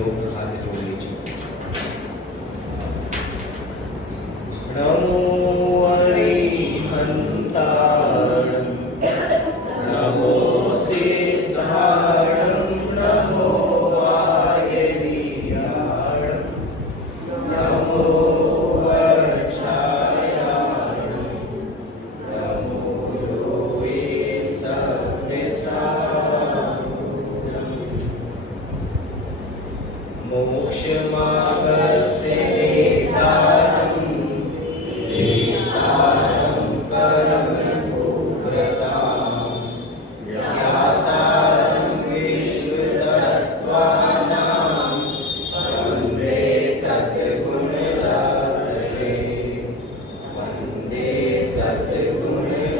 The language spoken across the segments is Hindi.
योग हाथ जोड़ लीजिए। नमो अरिहंताय, नमो सिद्धाय, नमो वायवीयाय, नमो वज्राय, नमो योगे सत्विशाभूतम्। मोक्षमार्गस्य नेतारम् नेतारं परमभूव्रताम् ज्ञातारं विश्वतत्त्वानां वन्दे तद्गुणलहरे, वन्दे तद्गुणलहरे।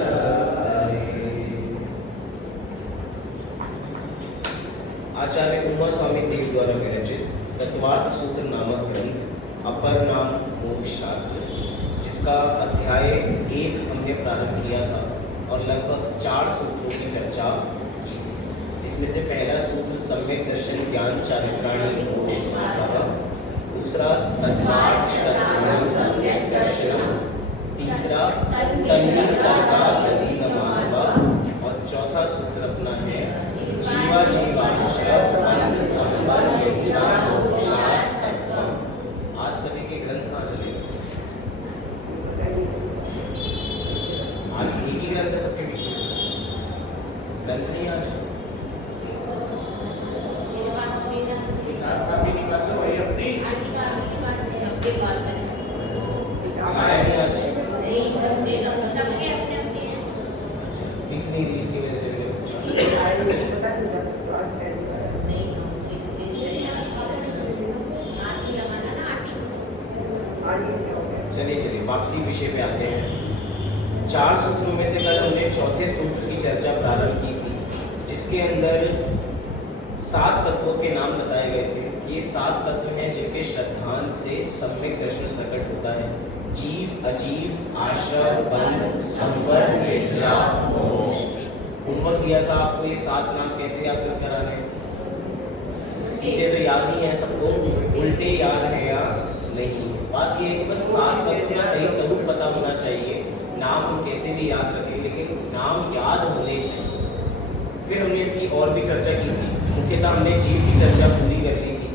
आचार्य उमा स्वामी देव द्वारा विरचित तत्वार्थ सूत्र नामक ग्रंथ अपर नाम मोक्ष शास्त्र, जिसका अध्याय 1 हमने प्रारंभ किया था और लगभग 4 सूत्रों की चर्चा की। इसमें से पहला सूत्र सम्यक दर्शन ज्ञान चारित्राणी मोक्ष मार्गः, दूसरा तत्वार्थ शतमं सम्यक दर्शनम, तीसरा तन्नि सर्वा तदीह मानवः, और चौथा सूत्र अपना है जीवा जीवाश्च बंध संबंध विज्ञान मोक्षास्तत्वम्। आज सभी के ग्रंथ कहाँ चले गए? आज एक ही ग्रंथ है सबके बीच में, ग्रंथ नहीं आज दिख नहीं रही, इसकी वजह से चलिए वापसी विषय पे आते हैं। 4 सूत्रों में से कल हमने चौथे सूत्र की चर्चा प्रारंभ की थी, जिसके अंदर 7 तत्वों के नाम बताए गए थे। ये 7 तत्व हैं जिनके श्रद्धांत से सम्यक दर्शन प्रकट होता है। जीव, अजीव, आश्रव, बंध, संवर, निर्जरा, मोक्ष। होमवर्क दिया था आपको, ये 7 नाम कैसे याद कराने? सीधे तो याद ही है सबको, उल्टे याद है या नहीं? बात ये है कि बस 7 तत्व का सही स्वरूप पता होना चाहिए। नाम हम कैसे भी याद रखें, लेकिन नाम याद होने चाहिए। फिर हमने इसकी और भी चर्चा की थी। मुख्यतः हमने जीव की चर्चा पूरी कर ली थी,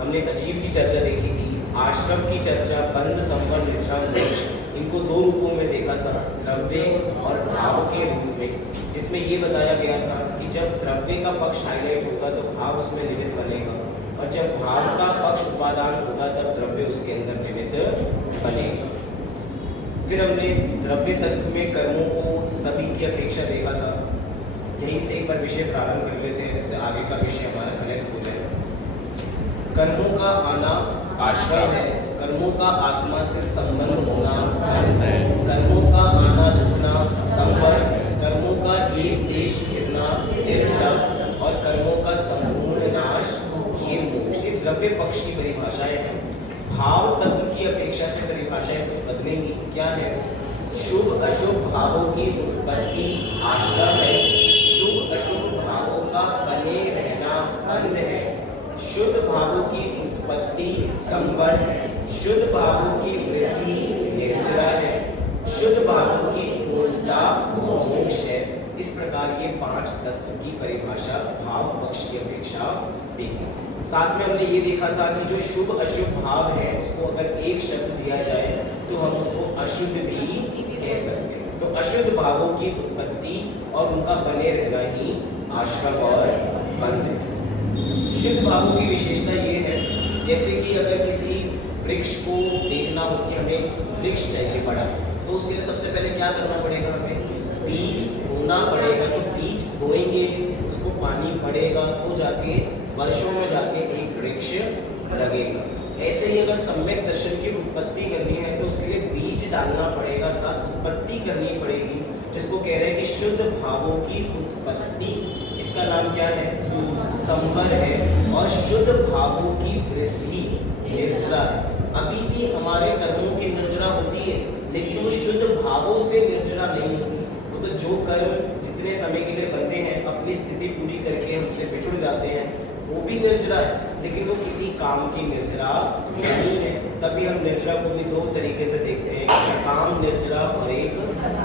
हमने अजीव की चर्चा देखी थी, आश्रम की चर्चा, बंध, संवर, निर्जरा, मोक्ष, इनको 2 रूपों में देखा था, द्रव्य और भाव के रूप में। जिसमें ये बताया गया था कि जब द्रव्य का पक्ष हाईलाइट होगा तो भाव उसमें निमित्त बनेगा, और जब भाव का पक्ष उपादान होगा तब द्रव्य उसके अंदर निमित्त बनेगा। फिर हमने द्रव्य तत्व में कर्मों को सभी की अपेक्षा देखा था। यहीं से एक बार विषय प्रारंभ कर लेते हैं, जिससे आगे का विषय हमारा कनेक्ट हो जाएगा। कर्मों का आना आश्रय है, कर्मों का आत्मा से संबंध होना धर्म है, कर्मों का आना रुकना संवर, कर्मों का एक देश घिरना निर्जरा, और कर्मों का संपूर्ण नाश ये मोक्ष। ये द्रव्य पक्ष की परिभाषाएं हैं। भाव तत्व की अपेक्षा से परिभाषाएं कुछ बदलेंगी। क्या है? शुभ अशुभ भावों की उत्पत्ति आश्रय है, शुभ अशुभ भावों का बने रहना बंध है, शुद्ध भावों की उत्पत्ति संवर है, शुद्ध भावों की वृद्धि निर्जरा है, शुद्ध भावों की पूर्णता मोक्ष है। इस प्रकार ये 5 तत्व की परिभाषा भाव पक्ष की अपेक्षा देखी। साथ में हमने ये देखा था कि जो शुभ अशुभ भाव है उसको अगर एक शब्द दिया जाए तो हम उसको अशुद्ध भी कह सकते हैं। तो अशुद्ध भावों की उत्पत्ति और उनका बने रहना ही आश्रम और बंध है। शुद्ध भावों की विशेषता ये है, जैसे कि अगर किसी वृक्ष को देखना हो कि हमें वृक्ष चाहिए बड़ा, तो उसके लिए सबसे पहले क्या करना पड़ेगा? हमें बीज बोना पड़ेगा। तो बीज बोएंगे, उसको पानी पड़ेगा, तो जाके वर्षों में जाके एक वृक्ष लगेगा। ऐसे ही अगर सम्यक दर्शन की उत्पत्ति करनी है तो उसके लिए बीज डालना पड़ेगा, अर्थात उत्पत्ति करनी पड़ेगी, जिसको कह रहे हैं कि शुद्ध भावों की उत्पत्ति। इसका नाम क्या है? संवर है। और शुद्ध भावों की वृद्धि निर्जरा है। अभी भी हमारे कर्मों की निर्जरा होती है, लेकिन वो शुद्ध भावों से निर्जरा नहीं होती। वो तो जो कर्म जितने समय के लिए बनते हैं, अपनी स्थिति पूरी करके हमसे बिछुड़ जाते हैं, वो भी निर्जरा है, लेकिन वो किसी काम की निर्जरा नहीं है। तभी हम निर्जरा को भी दो तरीके से देखते हैं, सकाम निर्जरा और एक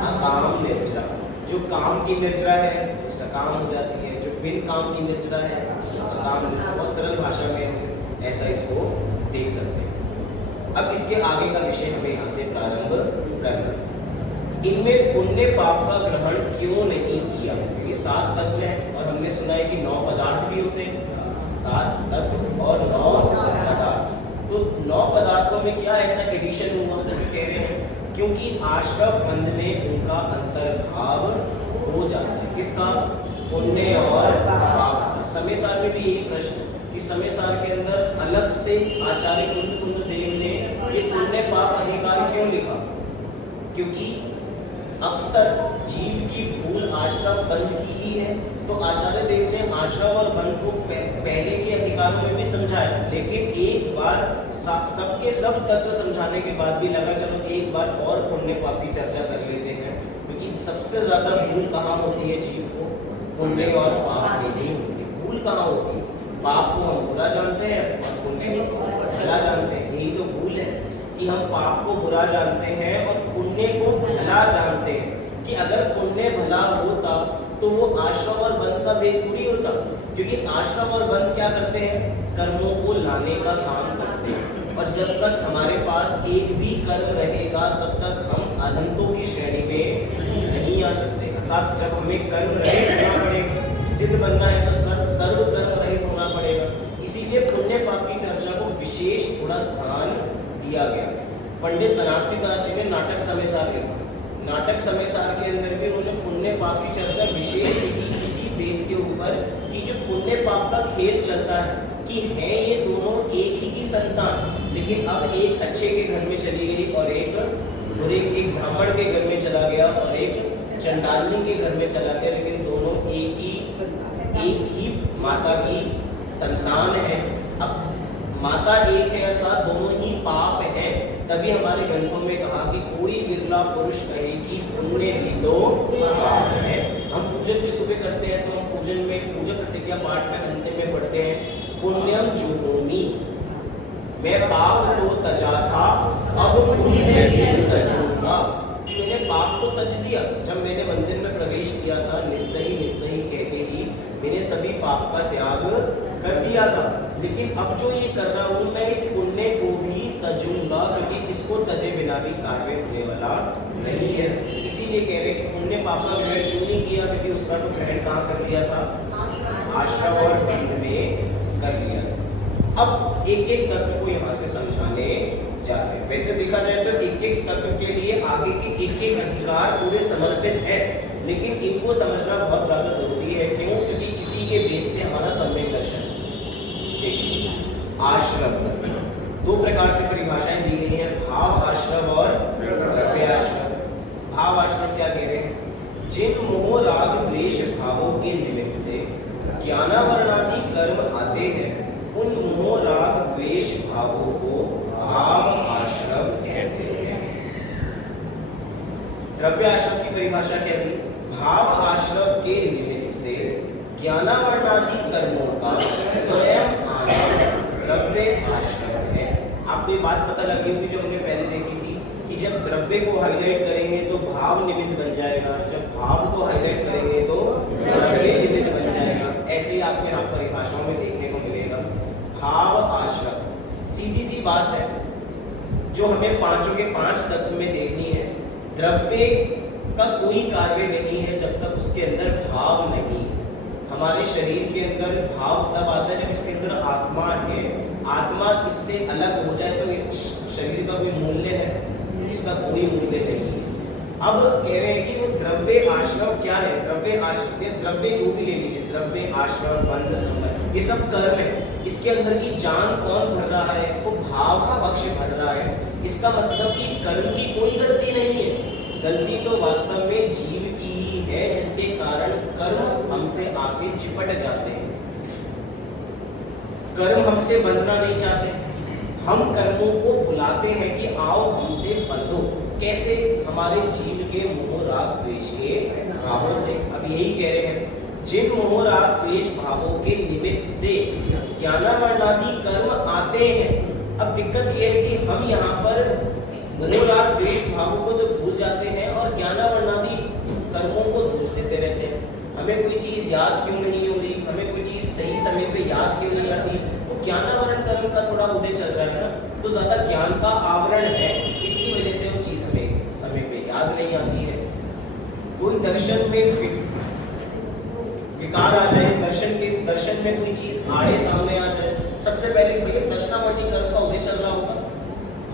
अकाम निर्जरा। जो काम की निर्जरा है वो सकाम हो जाती है, जो बिन काम की निर्जरा है वो अकाम निर्जरा। बहुत सरल भाषा में ऐसा इसको देख सकते हैं। अब इसके आगे का विषय हमें यहाँ से प्रारंभ करना है। इनमें पुण्य पाप का ग्रहण क्यों नहीं किया? क्योंकि 7 तत्व हैं और हमने सुना है कि 9 पदार्थ भी होते हैं। 7 तत्व और 9 पदार्थ। तो 9 पदार्थों में क्या ऐसा एडिशन हुआ? कह रहे हैं क्योंकि आश्रव बंध में उनका अंतर्भाव हो जाता है। किसका? पुण्य और पाप। समय सार में भी यही प्रश्न कि समय सार के अंदर अलग से आचार्य कुंद देव ने ये पुण्य पाप अधिकार क्यों लिखा? क्योंकि अक्सर जीव की भूल आश्रव बंध की ही है। तो आचार्य देव ने आश्रव और बंध को पहले के अधिकारों में भी समझाया, लेकिन एक बार सबके सब तत्व समझाने के बाद भी लगा चलो एक बार और पुण्य पाप की चर्चा कर लेते हैं। क्योंकि सबसे ज्यादा भूल कहाँ होती है जीव को? पुण्य और पाप में नहीं होती। भूल कहाँ होती है? पाप को हम बुरा जानते हैं और पुण्य को भला जानते हैं। यही तो भूल है कि हम पाप को बुरा जानते हैं और पुण्य को भला जानते हैं। कि अगर पुण्य भला होता तो वो आश्रम और बंध का भेद थोड़ी होता। क्योंकि आश्रम और बंध क्या करते हैं? कर्मों को लाने का काम करते हैं। और जब तक हमारे पास एक भी कर्म रहेगा तब तक हम अनंतों की श्रेणी में नहीं आ सकते। अर्थात जब हमें कर्म रहित होना पड़ेगा, सिद्ध बनना है तो सर्व कर्म रहित होना पड़ेगा। इसीलिए पुण्य पाप की चर्चा को विशेष थोड़ा स्थान दिया गया। पंडित बनारसी दास जी ने नाटक समय सार लिखा। नाटक समय सार के अंदर भी उन्होंने पुण्य पाप की चर्चा विशेष की, इसी बेस के ऊपर कि जो पुण्य पाप का खेल चलता है कि है ये दोनों एक ही की संतान, लेकिन अब एक अच्छे के घर में चली गई और एक ब्राह्मण के घर में चला गया और एक चंडालनी के घर में चला गया, लेकिन दोनों एक ही माता की संतान है। अब माता एक है अर्थात दोनों ही पाप है। तभी हमारे ग्रंथों में कहा कि कोई विरला पुरुष कहे कि पुण्य ही तो पाप है। हम पूजन भी सुबह करते हैं तो हम पूजन में पूजा प्रतिज्ञा पाठ में अंतिम में पढ़ते हैं पुण्यम जुहोमि, मैं पाप तो तजा था अब पुण्य तजूंगा। मैंने पाप को तज दिया। जब मैंने मंदिर में प्रवेश किया था निस्सही कहते ही मैंने सभी पाप का त्याग कर दिया था, लेकिन अब जो ये कर रहा हूँ मैं इस पुण्य को भी तजूंगा, क्योंकि इसको तजे बिना भी कार्य होने वाला नहीं है। इसीलिए कह रहे कि पुण्य पाप का ग्रहण क्यों नहीं किया? क्योंकि उसका तो ग्रहण कहाँ कर लिया था? आश्रम और बंध में कर लिया था। अब एक एक तत्व को यहाँ से समझाने जा रहे हैं। वैसे देखा जाए तो एक एक तत्व के लिए आगे के एक एक अधिकार पूरे समर्पित है, लेकिन इनको समझना बहुत ज्यादा जरूरी है। क्यों? क्योंकि इसी के बेस पे हमारा सम्यक दर्शन। आश्रम 2 प्रकार से परिभाषाएं दी गई हैं, भाव आश्रम और द्रव्य आश्रम। भाव आश्रम क्या कह रहे हैं? जिन मोह राग द्वेष भावों के निमित्त से ज्ञानावरणादि कर्म आते हैं, उन मोह राग द्वेष भावों को भाव आश्रम कहते हैं। द्रव्य आश्रम की परिभाषा क्या दी? भाव आश्रम के निमित्त से ज्ञानावरणादि कर्मों का स्वयं आश्रम द्रव्य आश्रम है। आपको ये बात पता लगी होगी जो हमने पहले देखी थी कि जब द्रव्य को हाईलाइट करेंगे तो भाव निमित्त बन जाएगा, जब भाव को हाईलाइट करेंगे तो द्रव्य निमित्त बन जाएगा। ऐसे ही आपको यहाँ परिभाषाओं में देखने को मिलेगा। भाव आश्रम सीधी सी बात है जो हमें पांचों के 5 तत्व में देखनी है। द्रव्य का कोई कार्य नहीं है जब तक उसके अंदर भाव नहीं। हमारे शरीर के अंदर भाव तब आता है जब इसके अंदर आत्मा है। आत्मा इससे अलग हो जाए तो इस शरीर का कोई मूल्य है? इसका कोई मूल्य नहीं है। अब कह रहे हैं कि वो द्रव्य आश्रम क्या है? द्रव्य आश्रम, द्रव्य जो भी ले लीजिए, द्रव्य आश्रम बंध संबंध, ये सब कर्म है। इसके अंदर की जान कौन भर रहा है? वो भाव का पक्ष भर रहा है। इसका मतलब कि कर्म की कोई गलती नहीं है। गलती तो वास्तव में जीव की ही है, जिसके कारण कर्म हमसे आके चिपट जाते हैं। कर्म हमसे बंधना नहीं चाहते, हम कर्मों को बुलाते हैं कि आओ हमसे बंधो। कैसे? हमारे जीव के मोह राग द्वेष के भावों से। अब यही कह रहे हैं जिन मोह राग द्वेष भावों के निमित्त से ज्ञानावरणादि अब दिक्कत ये है कि हम यहाँ पर मोह द्वेष भावों को तो भूल जाते हैं और ज्ञानावरणादि कर्मों को दोष देते रहते हैं। हमें कोई चीज़ याद क्यों नहीं हो रही, हमें कोई चीज़ सही समय पे याद क्यों नहीं आती, वो ज्ञानावरण कर्म का थोड़ा उदय चल रहा है ना, तो ज़्यादा ज्ञान का आवरण है, इसकी वजह से वो चीज़ हमें समय पे याद नहीं आती है। कोई दर्शन में विकार आ जाए, दर्शन में कोई चीज़ आड़े सामने आ जाए, सबसे पहले भैया दर्शनावली कर्म का उदय चल रहा होगा।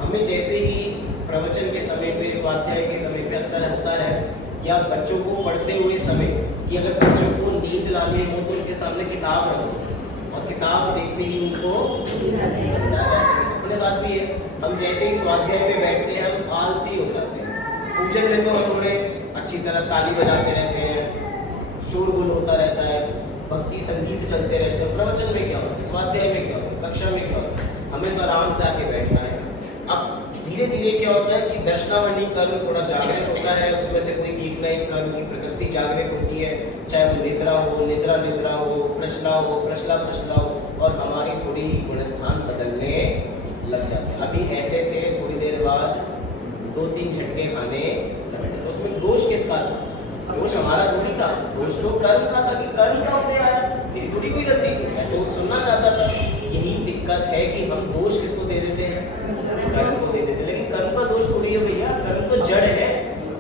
हमें जैसे ही प्रवचन के समय पे, स्वाध्याय के समय पे अक्सर होता है, या बच्चों को पढ़ते हुए समय कि अगर बच्चों को नींद लानी हो तो उनके सामने किताब रखो और किताब देखते ही उनको अपने साथ भी है। हम जैसे ही स्वाध्याय में बैठते हैं हम आलसी हो जाते हैं। पूजन में तो हम थोड़े अच्छी तरह ताली बजाते रहते हैं, शोरगुल होता रहता है, भक्ति संगीत चलते रहते हैं। प्रवचन में क्या होता है, स्वाध्याय में क्या होता है, कक्षा में क्या होता है, हमें तो आराम से आके बैठना है। अब धीरे धीरे क्या होता है कि दर्शनावली कर्म थोड़ा जागृत होता है, उसमें से कोई एक न एक कर्म की प्रकृति जागृत होती है, चाहे वो निद्रा हो, निद्रा हो, प्रश्ना हो, प्रश्ना हो, और हमारी थोड़ी गुणस्थान बदलने लग जाते हैं। अभी ऐसे थे, थोड़ी देर बाद 2-3 झटके खाने लगे, तो उसमें दोष किसका था? दोष हमारा थोड़ी था, दोष तो कर्म का था कि कर्म का होते आया, मेरी थोड़ी कोई गलती थी, मैं तो सुनना चाहता था। यही दिक्कत है कि हम दोष किसको दे देते हैं? कर्म को दे देते हैं। लेकिन कर्म का दोष थोड़ी है भैया, कर्म तो जड़ है,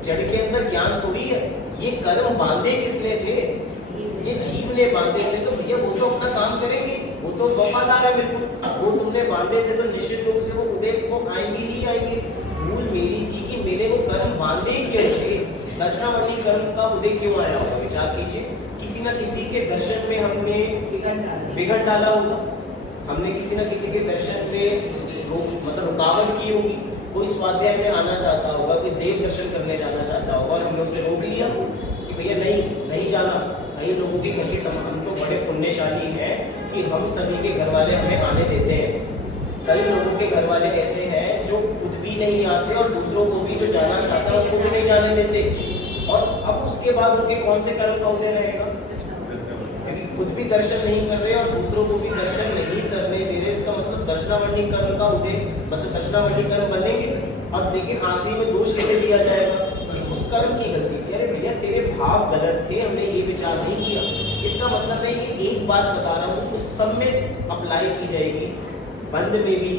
जड़ के अंदर ज्ञान थोड़ी है। ये कर्म बांधे किसने थे? ये जीव ने बांधे थे, तो भैया वो तो अपना काम करेंगे, वो तो वफादार है बिल्कुल। वो तुमने बांधे थे तो निश्चित रूप से वो उदय को आएंगे ही आएंगे। भूल मेरी थी कि मैंने वो कर्म बांधे क्यों थे, दर्शनावली कर्म का उदय क्यों आया होगा? विचार कीजिए, किसी न किसी के दर्शन में हमने बिगड़ डाला होगा, हमने किसी न किसी के दर्शन में मतलब रुकावट की होगी। कोई स्वाध्याय में आना चाहता होगा, कोई देव दर्शन करने जाना चाहता होगा और हमने उससे रोक लिया कि भैया नहीं जाना। कई लोगों के घर के समान हम तो बड़े पुण्यशाली हैं कि हम सभी के घर वाले हमें आने देते हैं। कई लोगों के घर वाले ऐसे हैं जो खुद भी नहीं आते और दूसरों को भी, जो जाना चाहता है उसको भी नहीं जाने देते। और अब उसके बाद उनके कौन से कर्म का उदय रहेगा? क्योंकि खुद भी दर्शन नहीं कर रहे और दूसरों को भी दर्शन नहीं करने दे रहे, इसका मतलब दर्शनावली कर्म का उदय, मतलब दर्शनावली कर्म बनेंगे। अब लेकिन आखिरी में दोष कैसे दिया जाएगा? उस कर्म की गलती थी, अरे भैया तेरे भाव गलत थे, हमने ये विचार नहीं किया। इसका मतलब मैं ये एक बात बता रहा हूँ, उस सब में अप्लाई की जाएगी, बंध में भी,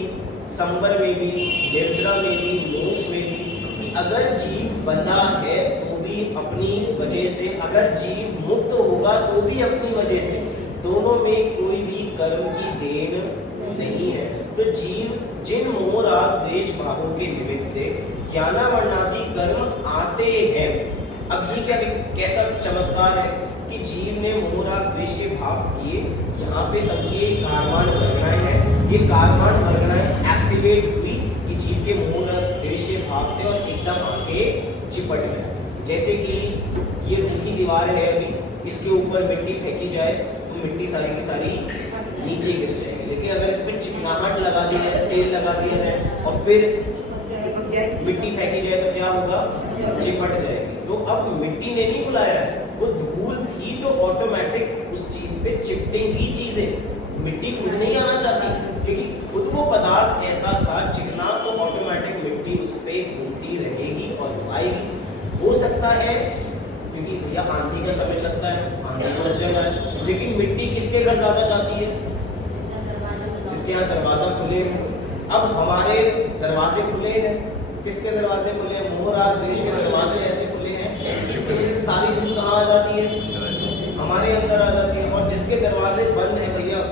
संवर में भी, निर्जरा में भी, मोक्ष में भी, कि अगर जीव बंधा है तो भी अपनी वजह से, अगर जीव मुक्त होगा तो भी अपनी वजह से, दोनों में कोई भी कर्म की देन नहीं है। तो जीव जिन मोह राग द्वेष भावों के निमित्त से ज्ञानावरणादि कर्म आते हैं। अब ये क्या कैसा चमत्कार है कि जीव ने मोह राग द्वेष के भाव किए, यहाँ पे समझिए कारवान वर्गणाएं है, ये कारवान वर्गणाएं एक्टिवेट हुई कि जीव के मोह राग द्वेष के भाव थे और एकदम आके चिपट गए। जैसे कि ये उसकी दीवार है, अभी इसके ऊपर मिट्टी फेंकी जाए तो मिट्टी सारी की सारी नीचे गिर जाएगी, लेकिन अगर इस पर चिकनाहट लगा दी जाए, तेल लगा दिया जाए और फिर मिट्टी फेंकी जाए तो क्या होगा? चिपट जाएगी। तो अब मिट्टी ने नहीं बुलाया है, वो धूल थी तो ऑटोमेटिक उस चीज पे चिपटेंगी चीजें। मिट्टी खुद नहीं आना चाहती क्योंकि खुद वो पदार्थ ऐसा था चिकना, तो ऑटोमेटिक मिट्टी उस पे घूमती रहेगी और आएगी। हो सकता है क्योंकि भैया आंधी का समय चलता है, आंधी तो चल रहा है, लेकिन मिट्टी किसके घर ज्यादा जाती है? जिसके यहाँ दरवाजा खुले हो। अब हमारे दरवाजे खुले हैं, किसके दरवाजे खुले हैं? मोह राग द्वेष के दरवाजे ऐसे खुले हैं, इसके वजह से सारी धूल कहाँ आ जाती है? हमारे अंदर आ जाती है। और जिसके दरवाजे बंद है भैया,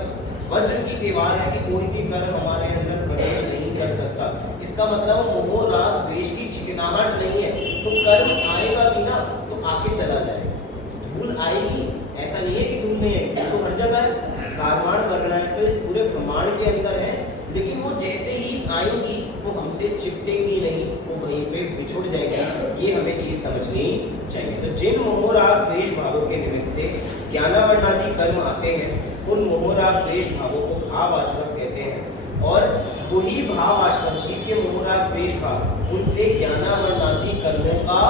वज्र की दीवार है कि कोई भी कर्म हमारे अंदर प्रवेश नहीं कर सकता। इसका मतलब मोह राग द्वेष की चिकनाहट नहीं है, तो कर्म आएगा भी ना तो आके चला जाएगा। धूल आएगी, ऐसा नहीं है कि धूल नहीं आएगी, तो हर जगह है। कारवाण वर्गणाएं तो इस पूरे ब्रह्मांड के अंदर है, लेकिन वो जैसे ही आएंगी वो हमसे चिपटेंगी नहीं, वो वहीं पे बिछुड़ जाएगी। ये हमें चीज समझनी चाहिए। तो जिन मोह राग द्वेष भावों के निमित्त से ज्ञानावरणादि कर्म आते हैं, उन मोह राग द्वेष भावों को भाव आश्रम कहते हैं। और वही भाव आश्रम, जीव के मोह राग द्वेष भाव, उनसे ज्ञानावरणादि कर्मों का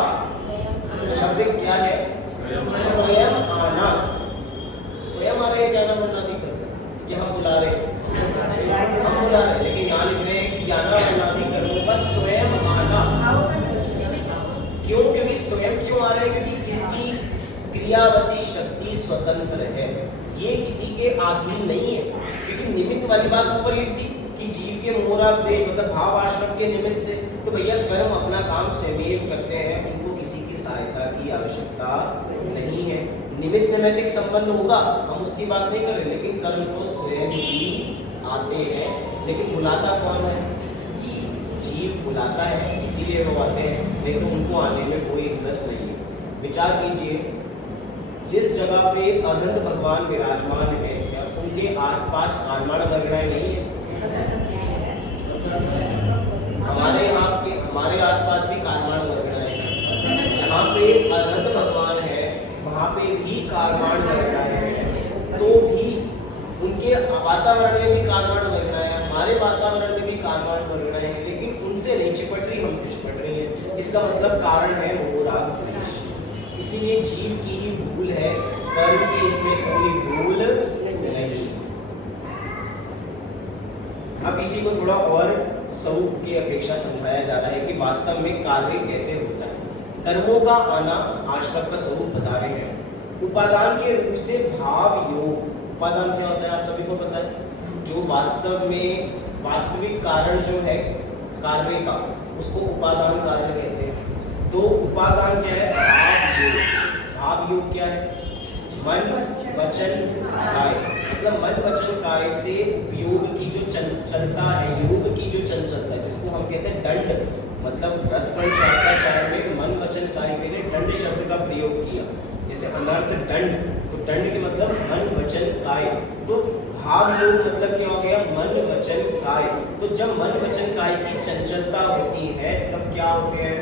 शब्द क्या है? स्वयं आना। स्वयं आ रहे ज्ञानावरणादि कर्म, ये हम बुला रहे, हम बुला रहे, लेकिन यहाँ लिख रहे स्वतंत्र है, ये किसी के अधीन नहीं है। क्योंकि निमित्त वाली बात ऊपर लिख दी कि जीव के मोहराग देश मतलब भाव आश्रम के निमित्त से, तो भैया कर्म अपना काम स्वयं करते हैं, उनको किसी की सहायता की आवश्यकता नहीं है। निमित्त नैमित्तिक संबंध होगा, हम उसकी बात नहीं कर रहे, लेकिन कर्म तो स्वयं ही आते हैं। लेकिन बुलाता कौन है? जीव बुलाता है, इसीलिए वो आते हैं, नहीं तो उनको आने में कोई इंटरेस्ट नहीं है। विचार कीजिए, जिस जगह पे अनंत भगवान विराजमान है, क्या उनके आसपास कारवाण वगैरह नहीं है? हमारे आसपास भी कारवाण वगैरह है। जहाँ पे अनंत भगवान है वहाँ पे भी कारवाण वगैरह है, तो भी उनके वातावरण में भी कारवाण वगैरह है, हमारे वातावरण में भी कारवाण वगैरह है, लेकिन उनसे नहीं चिपट रही, हमसे चिपट रही है। इसका मतलब कारण है मोहराग द्वेष। इसीलिए जीव की ही भूल है, कर्म की इसमें कोई भूल नहीं। अब इसी को थोड़ा और स्वरूप की अपेक्षा समझाया जा रहा है कि वास्तव में कार्य कैसे होता है। कर्मों का आना आश्रम का स्वरूप बता रहे हैं। उपादान के रूप से भाव योग, उपादान क्या होता है आप सभी को पता है, जो वास्तव में वास्तविक कारण जो है कार्य का, उसको उपादान कारण कहते हैं। तो उपादान क्या है? भाव योग। भाव योग क्या है? मन वचन काय, मतलब मन वचन काय से उपयोग की जो चंचलता है, योग की जो चंचलता है, जिसको हम कहते हैं दंड, मतलब रथपण शास्त्राचार्य में मन वचन काय के लिए दंड शब्द का प्रयोग किया। जैसे अनर्थ दंड, तो दंड के मतलब मन वचन काय, तो भाव योग मतलब क्या हो गया? मन वचन काय। तो जब मन वचन काय की चंचलता होती है तब क्या होते हैं?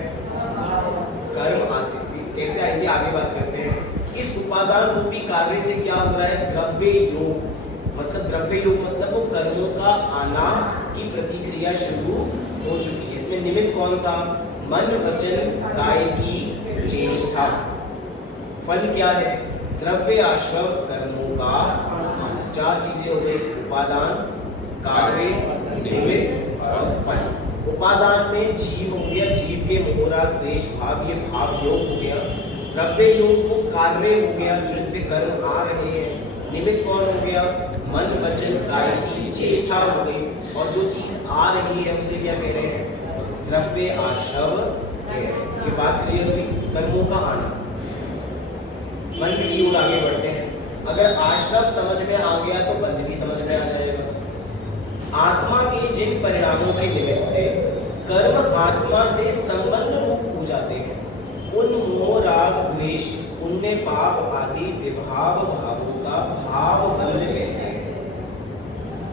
कर्म आते हैं। कैसे आएंगे आगे बात करते हैं। इस उपादान रूपी कार्य से क्या हो रहा है? द्रव्य योग, मतलब द्रव्य योग मतलब वो कर्मों का आना की प्रतिक्रिया शुरू हो चुकी है। इसमें निमित्त कौन था? मन वचन काय की चेष्टा। फल क्या है? द्रव्य आश्रव कर्मों का आना। चार चीजें हो गई, उपादान, कार्य, निमित्त और फल। उपादान में जीव हो गया, जीव के मोहराग द्वेष भाव, ये भाव योग हो गया। द्रव्य योग को कार्य हो गया, जिससे कर्म आ रहे हैं। निमित्त कौन हो गया? मन वचन काय की चेष्टा हो गई। और जो चीज आ रही है उसे क्या कह रहे हैं? द्रव्य आश्रव है। ये बात क्लियर हुई? कर्मों का आना। मंत्र की ओर आगे बढ़ते हैं। अगर आश्रव समझ में आ गया तो बंध भी समझ में आ जाएगा। आत्मा के जिन परिणामों के निमित्त से कर्म आत्मा से संबंध रूप हो जाते हैं, उन मोह राग द्वेष पुण्य पाप आदि विभाव भावों का भाव बंध कहते हैं।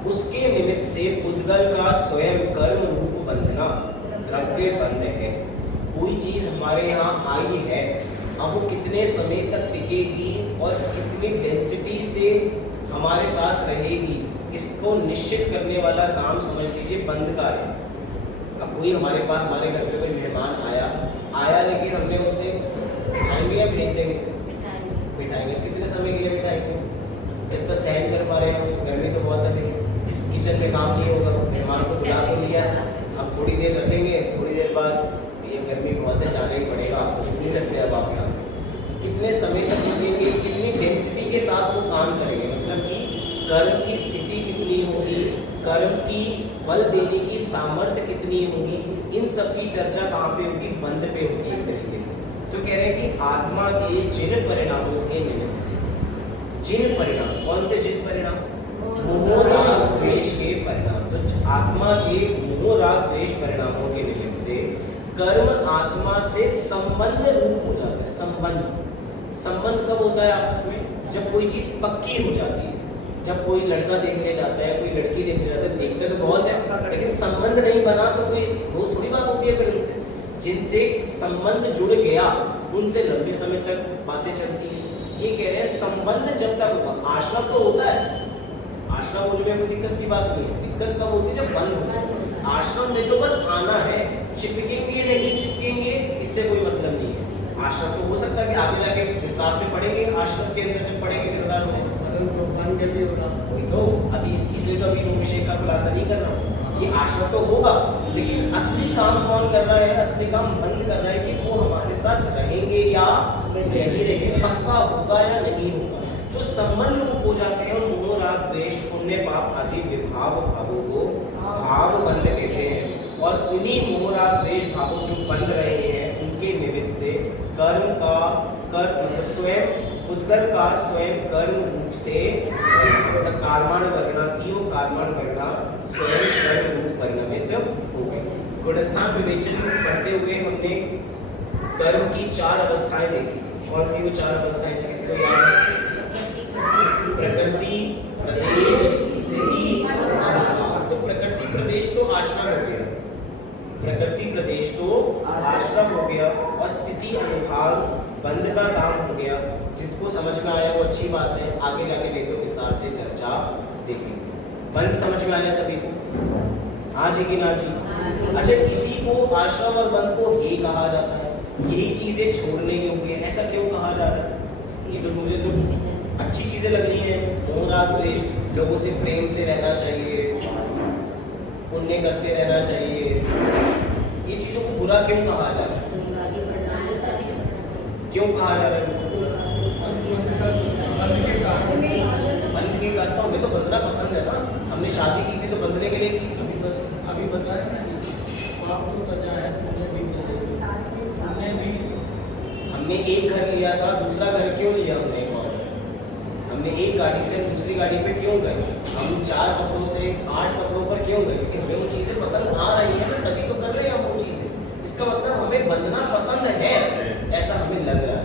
उसके निमित्त से पुद्गल का स्वयं कर्म रूप बंधना द्रव्य बंध है। कोई चीज हमारे यहाँ आई है, अब वो कितने समय तक टिकेगी और कितनी डेंसिटी से हमारे साथ रहेगी, इसको निश्चित करने वाला काम समझ लीजिए बंध का है। अब कोई हमारे पास, हमारे घर पे कोई मेहमान आया लेकिन हमने उसे बिठाएंगे या भेज देंगे? बिठाएंगे। कितने समय के लिए बिठाएंगे? जब तक सहन कर पा रहे हैं। उसको गर्मी तो बहुत है, किचन में काम नहीं होगा, मेहमान को बुला तो लिया, अब थोड़ी देर रखेंगे, थोड़ी देर बाद ये गर्मी बहुत है, जाना ही पड़ेगा, आपको नहीं सकते अब आप यहाँ। कितने समय तक रुकेंगे, कितनी डेंसिटी के साथ वो काम करेंगे, मतलब कि कर्म की स्थिति कितनी होगी, कर्म की फल देने की सामर्थ्य कितनी होगी, इन सब की चर्चा कहाँ पे होगी? बंध पे होगी एक तरीके से। तो कह रहे हैं कि आत्मा के जिन परिणामों के निमित्त से, जिन परिणाम, कौन से जिन परिणाम? मोह राग द्वेष के परिणाम। तो आत्मा के मोह राग द्वेष परिणामों के निमित्त से कर्म आत्मा से संबंध रूप हो जाता है। संबंध कब होता है आपस में? जब कोई चीज पक्की हो जाती है। जब कोई लड़का देखने जाता है, कोई लड़की देखने जाता है, देखते तो बहुत है, लेकिन संबंध नहीं बना तो कोई रोज थोड़ी बात होती है फिर उनसे। जिनसे संबंध जुड़ गया उनसे लंबे समय तक बातें चलती हैं। ये कह रहे हैं संबंध जब तक होगा, आश्रम तो होता है, आश्रम होने में कोई दिक्कत की बात नहीं है। दिक्कत कब होती है? जब बंद हो। आश्रम में तो बस आना है, चिपकेंगे नहीं चिपकेंगे इससे कोई मतलब नहीं है। आश्रम तो हो सकता है कि आगे जाके विस्तार से पढ़ेंगे, आश्रम के अंदर जब पढ़ेंगे विस्तार से वही तो अभी इसलिए तो अभी विषय का खुलासा नहीं कर रहा हूँ। ये आश्रम तो होगा, लेकिन असली काम कौन कर रहा है? असली काम बंद कर रहा है कि वो हमारे साथ रहेंगे या नहीं रहेंगे, पक्का होगा या नहीं होगा। जो संबंध रूप हो जाते हैं उन मोह राग द्वेष पुण्य पाप आदि विभाव भावों को भाव बंध कहते हैं। और उन्हीं मोह राग द्वेष भावों जो बंध रहे हैं उनके निमित्त से कर्म का मतलब स्वयं उद्गल का स्वयं कर्म रूप से कर्माण वर्णा थी, वो कर्माण वर्णा स्वयं कर्म रूप परिणमित हो गई। गुणस्थान विवेचन पढ़ते हुए हमने कर्म की 4 अवस्थाएं देखी। कौन सी वो 4 अवस्थाएं थी, किसी को याद है? प्रकृति, प्रदेश, स्थिति, अनुभव। तो प्रकृति प्रदेश तो आश्रम हो गया, प्रकृति प्रदेश तो आश्रम हो गया, और स्थिति अनुभाग बंध का काम हो गया। जिसको समझ में आया वो अच्छी बात है, आगे जाके ले तो विस्तार से चर्चा देखेंगे। बंध समझ में आया सभी को? हाँ जी कि ना जी? अच्छा, इसी को आश्रम और बंध को हे कहा जाता है, यही चीजें छोड़ने योग्य है, ऐसा क्यों कहा जा रहा है? ये तो मुझे तो अच्छी चीजें लग रही हैं। मोह राग द्वेष, लोगों से प्रेम से रहना चाहिए, पुण्य करते रहना चाहिए, ये चीजों को बुरा क्यों कहा जा रहा है? क्यों कहा जा रहा है? बंध के करता हूँ, मैं तो बंधना पसंद है ना। हमने शादी की थी तो बंधने के लिए की थी। अभी बताया ना, पाप तो सजा है, हमने एक घर लिया था, दूसरा घर क्यों लिया हमने? एक और हमने एक गाड़ी से दूसरी गाड़ी पे क्यों गए? हम 4 कपड़ों से 8 कपड़ों पर क्यों गए? क्योंकि हमें वो चीज़ें पसंद आ रही है ना, तभी तो कर रहे हैं हम वो चीज़ें। इसका मतलब हमें बंधना पसंद है, ऐसा हमें लग रहा है।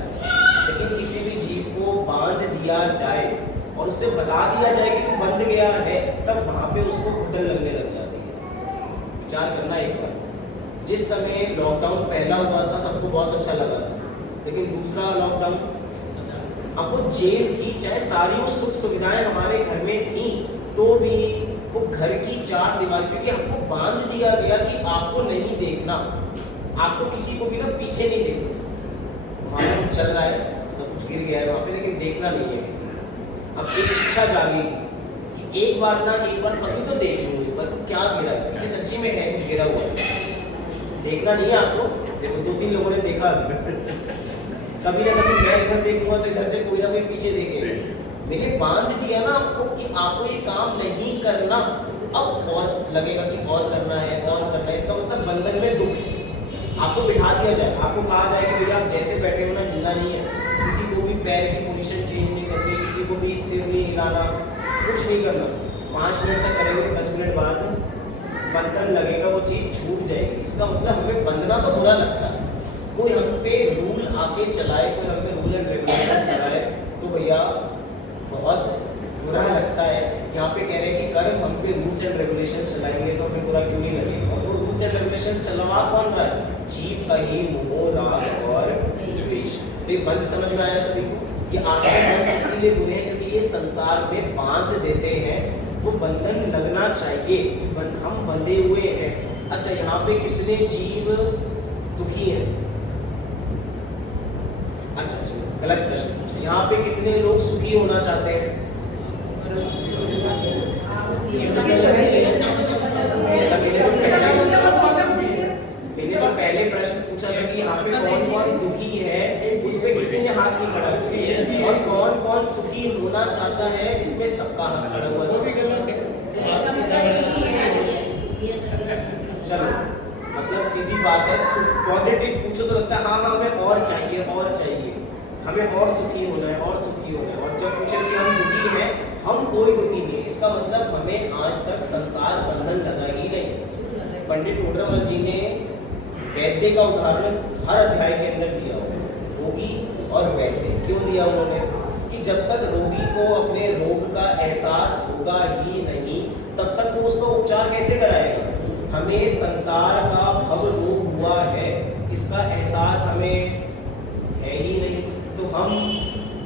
लेकिन किसी भी जीव को बांध दिया जाए और उससे बता दिया जाए कि तू बंध गया है, तब वहाँ पे उसको घुटन लगने लग जाती है। विचार करना एक बार, जिस समय लॉकडाउन पहला हुआ था सबको बहुत अच्छा लगा था, लेकिन दूसरा लॉकडाउन, अब वो जेल थी, चाहे सारी वो सुख सुविधाएं हमारे घर में थी, तो भी वो घर की 4 दीवार, क्योंकि हमको बांध दिया गया कि आपको नहीं देखना, आपको किसी को भी ना पीछे नहीं देखना। वहाँ कुछ चल रहा है तो कुछ गिर गया है वहाँ पे, लेकिन देखना नहीं है किसी को। अब एक इच्छा जागेगी कि एक बार कभी तो देख लूँगी, पर तो क्या गिरा है पीछे, सच्ची में है कुछ गिरा हुआ है, देखना नहीं है आपको। देखो 2-3 लोगों ने देखा कभी ना कभी, मैं इधर देखूंगा तो इधर से कोई ना कोई पीछे देखेगा। मैंने बांध दिया ना आपको कि आपको ये काम नहीं करना, अब और लगेगा कि और करना है, और करना है। इसका मतलब बंधन में दुख। आपको बिठा दिया जाए, आपको कहा जाए कि भैया आप जैसे बैठे हो ना, हिलना नहीं है, किसी को भी पैर की पोजीशन चेंज नहीं करनी, किसी को भी सिर नहीं हिलाना, कुछ नहीं करना। 5 मिनट तक करेंगे, 10 मिनट बाद बंधन लगेगा, वो चीज़ छूट जाएगी। इसका मतलब हमें बंधना तो बुरा लगता है। कोई हम पे रूल आके चलाए, कोई हम पे रूल एंड रेगुलेशन चलाए तो भैया बहुत बुरा लगता है। यहाँ पे कह रहे हैं कि कर्म हम पे रूल्स एंड रेगुलेशन चलाएंगे तो हमें बुरा क्यों नहीं लगेगा? और वो रूल्स एंड रेगुलेशन चलवा कौन रहा है? जीव का ही मोह राग और द्वेष। तो ये बंध समझ में आया सभी को? ये आश्रम बंध इसीलिए बुरे हैं क्योंकि ये संसार में बांध देते हैं, वो बंधन लगना चाहिए, हम बंधे हुए हैं। अच्छा, यहाँ पे कितने जीव दुखी हैं? अच्छा, गलत प्रश्न पूछा। यहाँ पे कितने लोग सुखी होना चाहते हैं? मैंने जो पहले प्रश्न पूछा था कि यहाँ पे कौन कौन दुखी है, उस पे किसी ने हाथ नहीं खड़ा किया, और कौन कौन सुखी होना चाहता है, इसमें सबका हाथ खड़ा हुआ है। चलो, मतलब सीधी बात है, पॉजिटिव पूछो तो लगता है हाँ हमें और चाहिए, हमें और सुखी होना है, और सुखी होना है। और जब पूछे कि हम दुखी हैं, हम कोई दुखी नहीं, इसका मतलब हमें आज तक संसार बंधन लगा ही नहीं। पंडित टोडरमल जी ने वैद्य का उदाहरण हर अध्याय के अंदर दिया हुआ, रोगी और वैद्य। क्यों दिया उन्होंने? कि जब तक रोगी को अपने रोग का एहसास होगा ही नहीं, तब तक वो उसका उपचार कैसे कराएगा? हमें संसार का भव रोग हुआ है, इसका एहसास हमें है ही नहीं, तो हम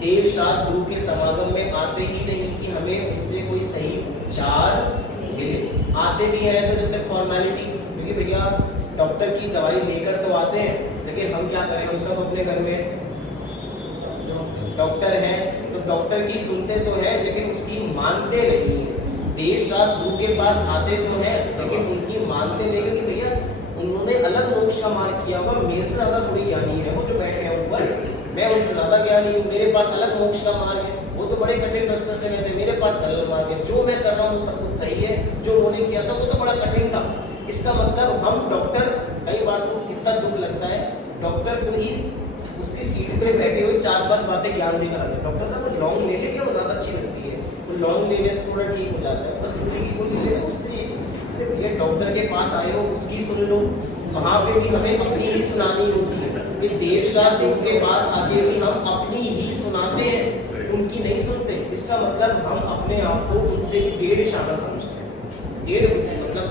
देव शास्त्र गुरु के समागम में आते ही नहीं कि हमें उनसे कोई सही उपचार मिले। आते भी हैं तो जैसे फॉर्मेलिटी, क्योंकि भैया डॉक्टर की दवाई लेकर तो आते हैं, लेकिन हम क्या करें, हम सब अपने घर में डॉक्टर हैं तो डॉक्टर की सुनते तो हैं लेकिन उसकी मानते नहीं है। देव शास्त्र गुरु के पास आते तो हैं लेकिन उनकी मानते नहीं, कि भैया उन्होंने अलग मोक्ष का मार्ग किया हुआ, मेरे से ज़्यादा थोड़ी ज्ञानी है वो जो बैठे हैं ऊपर, मैं उनसे ज़्यादा ज्ञानी हूँ, मेरे पास अलग मोक्ष का मार्ग है। वो तो बड़े कठिन रास्ते से गए थे, मेरे पास सरल मार्ग है, जो मैं कर रहा हूँ सब कुछ सही है, जो उन्होंने किया था वो तो बड़ा कठिन था। इसका मतलब हम डॉक्टर, कई बार तो इतना दुख लगता है, डॉक्टर को ही उसकी सीट पे बैठे हुए 4-5 बातें ज्ञान देकर आते हैं। डॉक्टर साहब लॉन्ग ले लेके वो ज़्यादा अच्छी लगती है, वो लॉन्ग लेने से थोड़ा ठीक हो जाता है। कस्तूरी की गोली ले लो, उससे अरे भैया डॉक्टर के पास आए हो उसकी सुन लो, वहाँ पे भी हमें अपनी ही सुनानी होती है। ये देव शास्त्र के पास आके भी हम अपनी ही सुनाते हैं, उनकी नहीं सुनते। इसका मतलब हम अपने आप को उनसे भी 1.5 शाखा समझते हैं, 1.5 बुद्धि, मतलब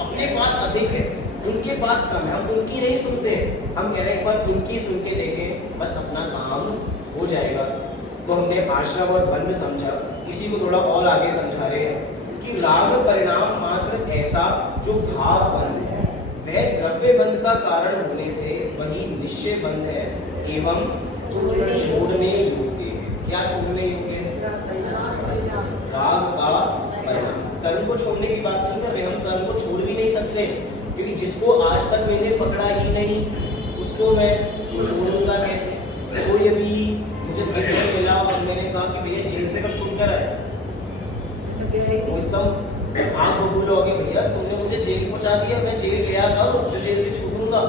अपने पास अधिक है, उनके पास कम है, हम उनकी नहीं सुनते हैं। हम कह रहे हैं एक बार उनकी सुन के देखें, बस अपना काम हो जाएगा। तो हमने आश्रम और बंध समझा, इसी को थोड़ा और आगे समझा रहे हैं कि राग परिणाम मात्र ऐसा जो भाव बंध है, वह द्रव्य बंध का कारण होने से वही निश्चय बंध है एवं छोड़ने योग्य है। क्या छोड़ने योग्य है? राग का परिणाम। कर्म को छोड़ने की बात नहीं कर रहे, हम कर्म को छोड़ भी नहीं सकते, क्योंकि जिसको आज तक मैंने पकड़ा ही नहीं उसको मैं छोड़ूंगा कैसे? कोई अभी मुझे शिक्षण मिला और मैंने कहा कि भैया जेल से कब छूट कर आए, वो एकदम आँख बबूल हो गई, भैया तुमने मुझे जेल पहुंचा दिया, मैं जेल गया कब जो जेल से छूटूंगा?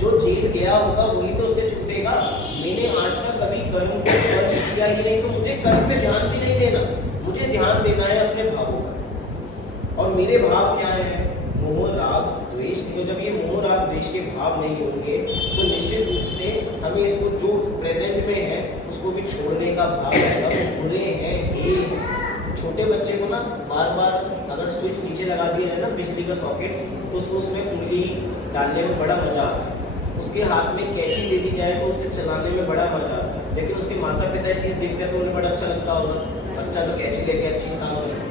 जो जेल गया होगा वही तो उससे छूटेगा। मैंने आज तक कभी कर्म को स्पर्श किया ही नहीं, तो मुझे कर्म पे ध्यान भी नहीं देना, मुझे ध्यान देना है अपने भावों पर। और मेरे भाव क्या है? मोह राग द्वेष। तो जब ये मोह राग द्वेष के भाव नहीं होंगे तो निश्चित रूप से हमें इसको जो प्रेजेंट में है उसको भी छोड़ने का भाव आएगा। वो बुरे हैं, ये छोटे बच्चे को ना बार बार अगर स्विच नीचे लगा दिया जाए ना बिजली का सॉकेट, तो उसको उसमें उंगली डालने में बड़ा मजा आता है। उसके हाथ में कैंची दे दी जाए तो उसे चलाने में बड़ा मजा आता है, लेकिन उसके माता पिता ये चीज़ देखते हैं तो उन्हें बड़ा अच्छा लगता होगा, बच्चा तो कैंची लेके अच्छी काम करे।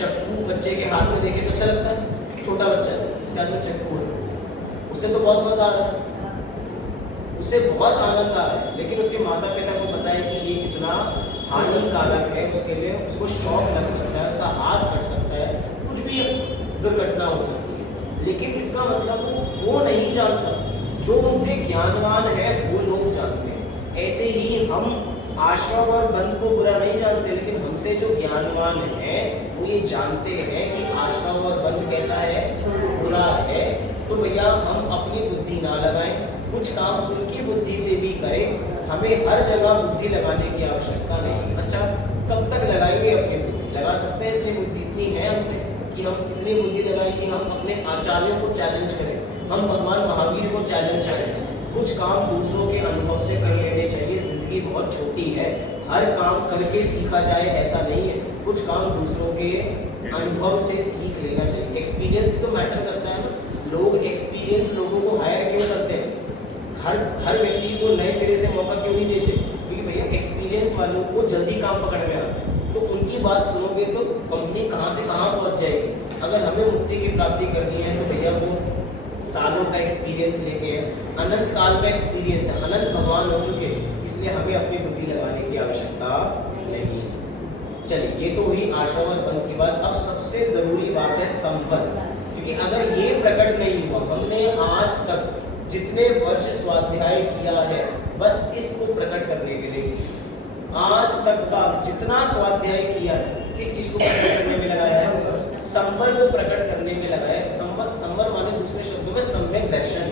चक्कू बच्चे के हाथ में देखे तो अच्छा लगता है, छोटा बच्चा इसके हाथ में चक्कू है, उससे तो बहुत मजा आ रहा है, उससे बहुत आनंद आ रहा है, लेकिन उसके माता पिता को पता है कि ये कितना हानिकारक है उसके लिए, उसको शौक लग सकता है, उसका हाथ कट सकता है, कुछ भी दुर्घटना हो सकती है। लेकिन इसका मतलब वो नहीं जानता, जो उनसे ज्ञानवान है वो लोग जानते हैं। ऐसे ही हम आश्रम और बंध को बुरा नहीं जानते, लेकिन हमसे जो ज्ञानवान है वो ये जानते हैं कि आश्रम और बंध कैसा है, बुरा है। तो भैया हम अपनी बुद्धि ना लगाएं, कुछ काम उनकी बुद्धि से भी करें। हमें हर जगह बुद्धि लगाने की आवश्यकता नहीं। अच्छा, कब तक लगाएंगे अपनी बुद्धि? लगा सकते हैं, इतनी बुद्धि इतनी है हमें कि हम इतनी बुद्धि लगाएं कि हम अपने आचार्यों को चैलेंज करें, हम भगवान महावीर को चैलेंज करें। कुछ काम दूसरों के अनुभव से कर लेने चाहिए, जिंदगी बहुत छोटी है, हर काम करके सीखा जाए ऐसा नहीं है, कुछ काम दूसरों के अनुभव से सीख लेना चाहिए। एक्सपीरियंस तो मैटर करता है ना, लोग एक्सपीरियंस लोगों को हायर क्यों करते हैं? हर व्यक्ति को नए सिरे से मौका क्यों नहीं देते? क्योंकि भैया एक्सपीरियंस वालों को जल्दी काम पकड़ में आता है, तो उनकी बात सुनोगे तो कंपनी कहाँ से कहाँ पहुँच जाएगी। अगर हमें मुक्ति की प्राप्ति करनी है तो भैया वो सालों का एक्सपीरियंस लेके, अनंत काल का एक्सपीरियंस है, अनंत भगवान हो चुके हैं, इसलिए हमें अपनी बुद्धि लगाने की आवश्यकता नहीं। चलिए, ये तो हुई आशा और बंध की बात। अब सबसे जरूरी बात है संबंध, क्योंकि अगर ये प्रकट नहीं हुआ, हमने आज तक जितने वर्ष स्वाध्याय किया है बस इसको प्रकट करने के लिए, आज तक का जितना स्वाध्याय किया है किस चीज को प्रकट करने में लगाया है? संबंध को प्रकट करने में लगाया है। संबंध माने दूसरे शब्दों में सम्यक दर्शन,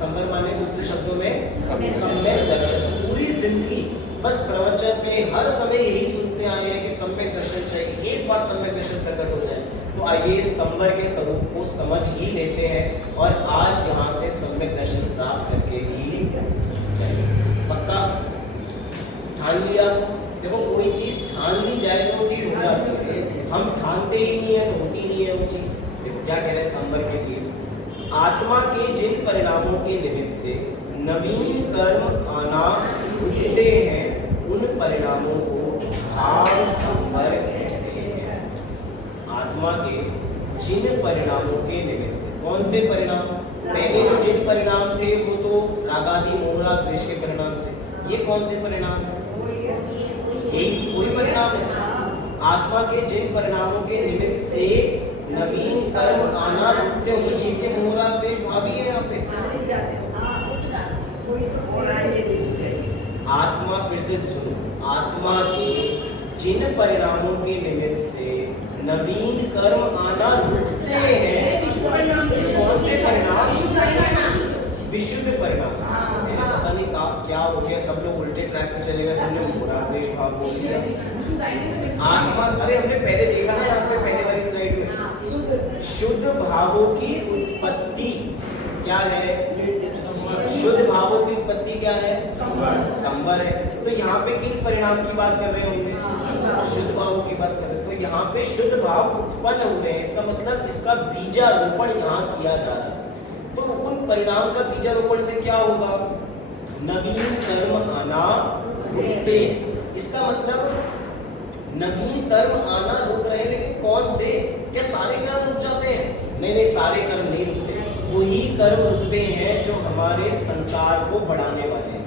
संबंध माने दूसरे शब्दों में सम्यक दर्शन। पूरी जिंदगी बस प्रवचन में हर समय यही सुनते आ रहे हैं कि सम्यक दर्शन चाहिए, एक बार सम्यक दर्शन प्रकट हो जाए। तो आइए संवर के स्वरूप को समझ ही लेते हैं और आज यहाँ से सम्यक दर्शन प्राप्त करके ही चाहिए। पक्का ठान लिया? देखो, कोई चीज ठान ली जाए तो वो चीज हो जाती है, हम ठानते ही नहीं है तो होती नहीं है वो चीज। देखो क्या कह रहे हैं संवर के लिए, आत्मा के जिन परिणामों के निमित्त से नवीन कर्म आना उठते हैं उन परिणामों को भाव संवर कहते हैं। आत्मा के जिन परिणामों के निमित्त से, कौन से परिणाम? पहले जो जिन परिणाम थे वो तो रागादि मोह राग द्वेष के परिणाम थे, ये कौन से परिणाम है? यही कोई परिणाम है। आत्मा के जिन परिणामों के निमित्त से नवीन कर्म आना रुकते हो, जीव के मोह राग द्वेष भावी है यहाँ पे। आत्मा, फिर से सुनो, आत्मा के जिन परिणामों के निमित्त से नवीन कर्म आना रुकते हैं, कौन से परिणाम? विशुद्ध परिणाम। पता नहीं क्या हो गया, सब लोग उल्टे ट्रैक पे चले गए, सबने पूरा देश भाव बोल दिया। आत्मा, अरे हमने पहले देखा ना यहाँ पे पहले वाली स्लाइड में, शुद्ध भावों की उत्पत्ति क्या है? शुद्ध भावों की उत्पत्ति क्या है? संवर है। तो यहाँ पे किन परिणाम की बात कर रहे होंगे? शुद्ध भावों की बात कर रहे हैं। तो यहाँ पे शुद्ध भाव उत्पन्न हो रहे हैं, इसका मतलब इसका बीजारोपण यहाँ किया जा रहा है। तो उन परिणाम का बीजारोपण से क्या होगा? नवीन कर्म आना रुकते हैं। इसका मतलब नवीन कर्म आना रुक रहे हैं, लेकिन कौन से? क्या सारे कर्म रुक जाते हैं? नहीं, सारे कर्म नहीं रुकते। वही कर्म रुकते हैं जो हमारे संसार को बढ़ाने वाले हैं।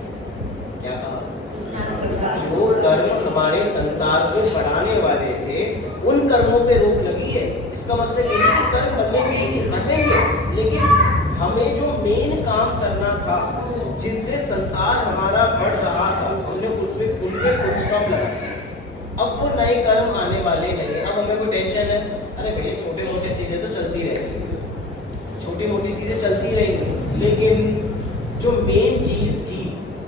क्या कहा? जो कर्म हमारे संसार को बढ़ाने वाले थे, उन कर्मों पे रोक लगी है। इसका मतलब ये कि कर्म बदलेंगे, लेकिन हमें जो मेन काम करना था, जिनसे संसार हमारा बढ़ रहा था, हमने उनपे फुल स्टॉप लगाया। अब वो नए कर्म आने वाले हैं। अब हमें कोई टेंशन है? अरे भैया छोटे मोटे चीजें तो चलती रहेंगी, छोटी मोटी चीजें चलती रहेंगी, लेकिन जो मेन चीज थी,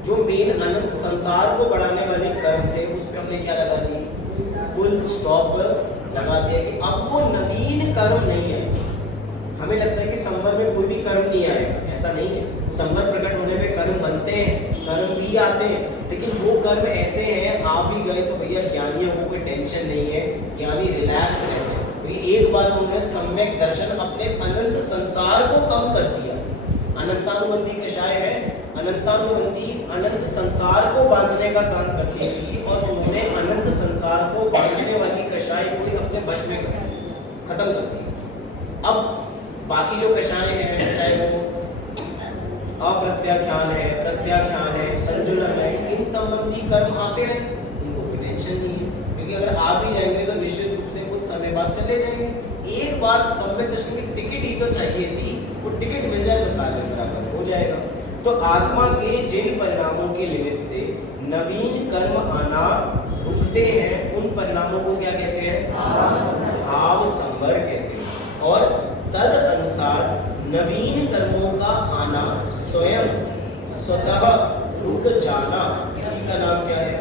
जो मेन अनंत संसार को बढ़ाने वाले कर्म थे, उस पर हमने क्या लगा दी? फुल स्टॉप लगा दिया कि अब वो नवीन कर्म नहीं है। हमें लगता है कि संवर में कोई भी कर्म नहीं आएगा, ऐसा नहीं है। संवर प्रकट होने में कर्म बनते हैं, कर्म भी आते हैं, लेकिन वो कर्म ऐसे हैं, आ भी गए तो भैया ज्ञानियों को कोई टेंशन नहीं है, ज्ञानी रिलैक्स रहते हैं। क्योंकि एक बार उन्होंने सम्यक दर्शन अपने अनंत संसार को कम कर दिया। अनंतानुबंधी कषाय है, अनंतानुबंधी अनंत संसार को बांधने का काम करती थी, और उन्होंने अनंत संसार को बांधने वाली कषाय को अपने वश में खत्म कर दी। अब बाकी जो कषाय हैं, चाहे वो अप्रत्याख्यान है, प्रत्याख्यान है, संजुलन है, इन संबंधी कर्म आते हैं, इनको कोई टेंशन नहीं है, क्योंकि अगर आ भी जाएंगे तो निश्चित रूप से कुछ समय बाद चले जाएंगे। एक बार सम्यक दर्शन की टिकट ही तो चाहिए थी, वो टिकट मिल जाए तो कार्य बराबर हो जाएगा। तो आत्मा के जिन परिणामों के निमित्त से नवीन कर्म आना रुकते हैं, उन परिणामों को क्या कहते हैं? भाव संवर कहते हैं। और तद अनुसार नवीन कर्मों का आना स्वतः रुक जाना, इसी का नाम क्या है?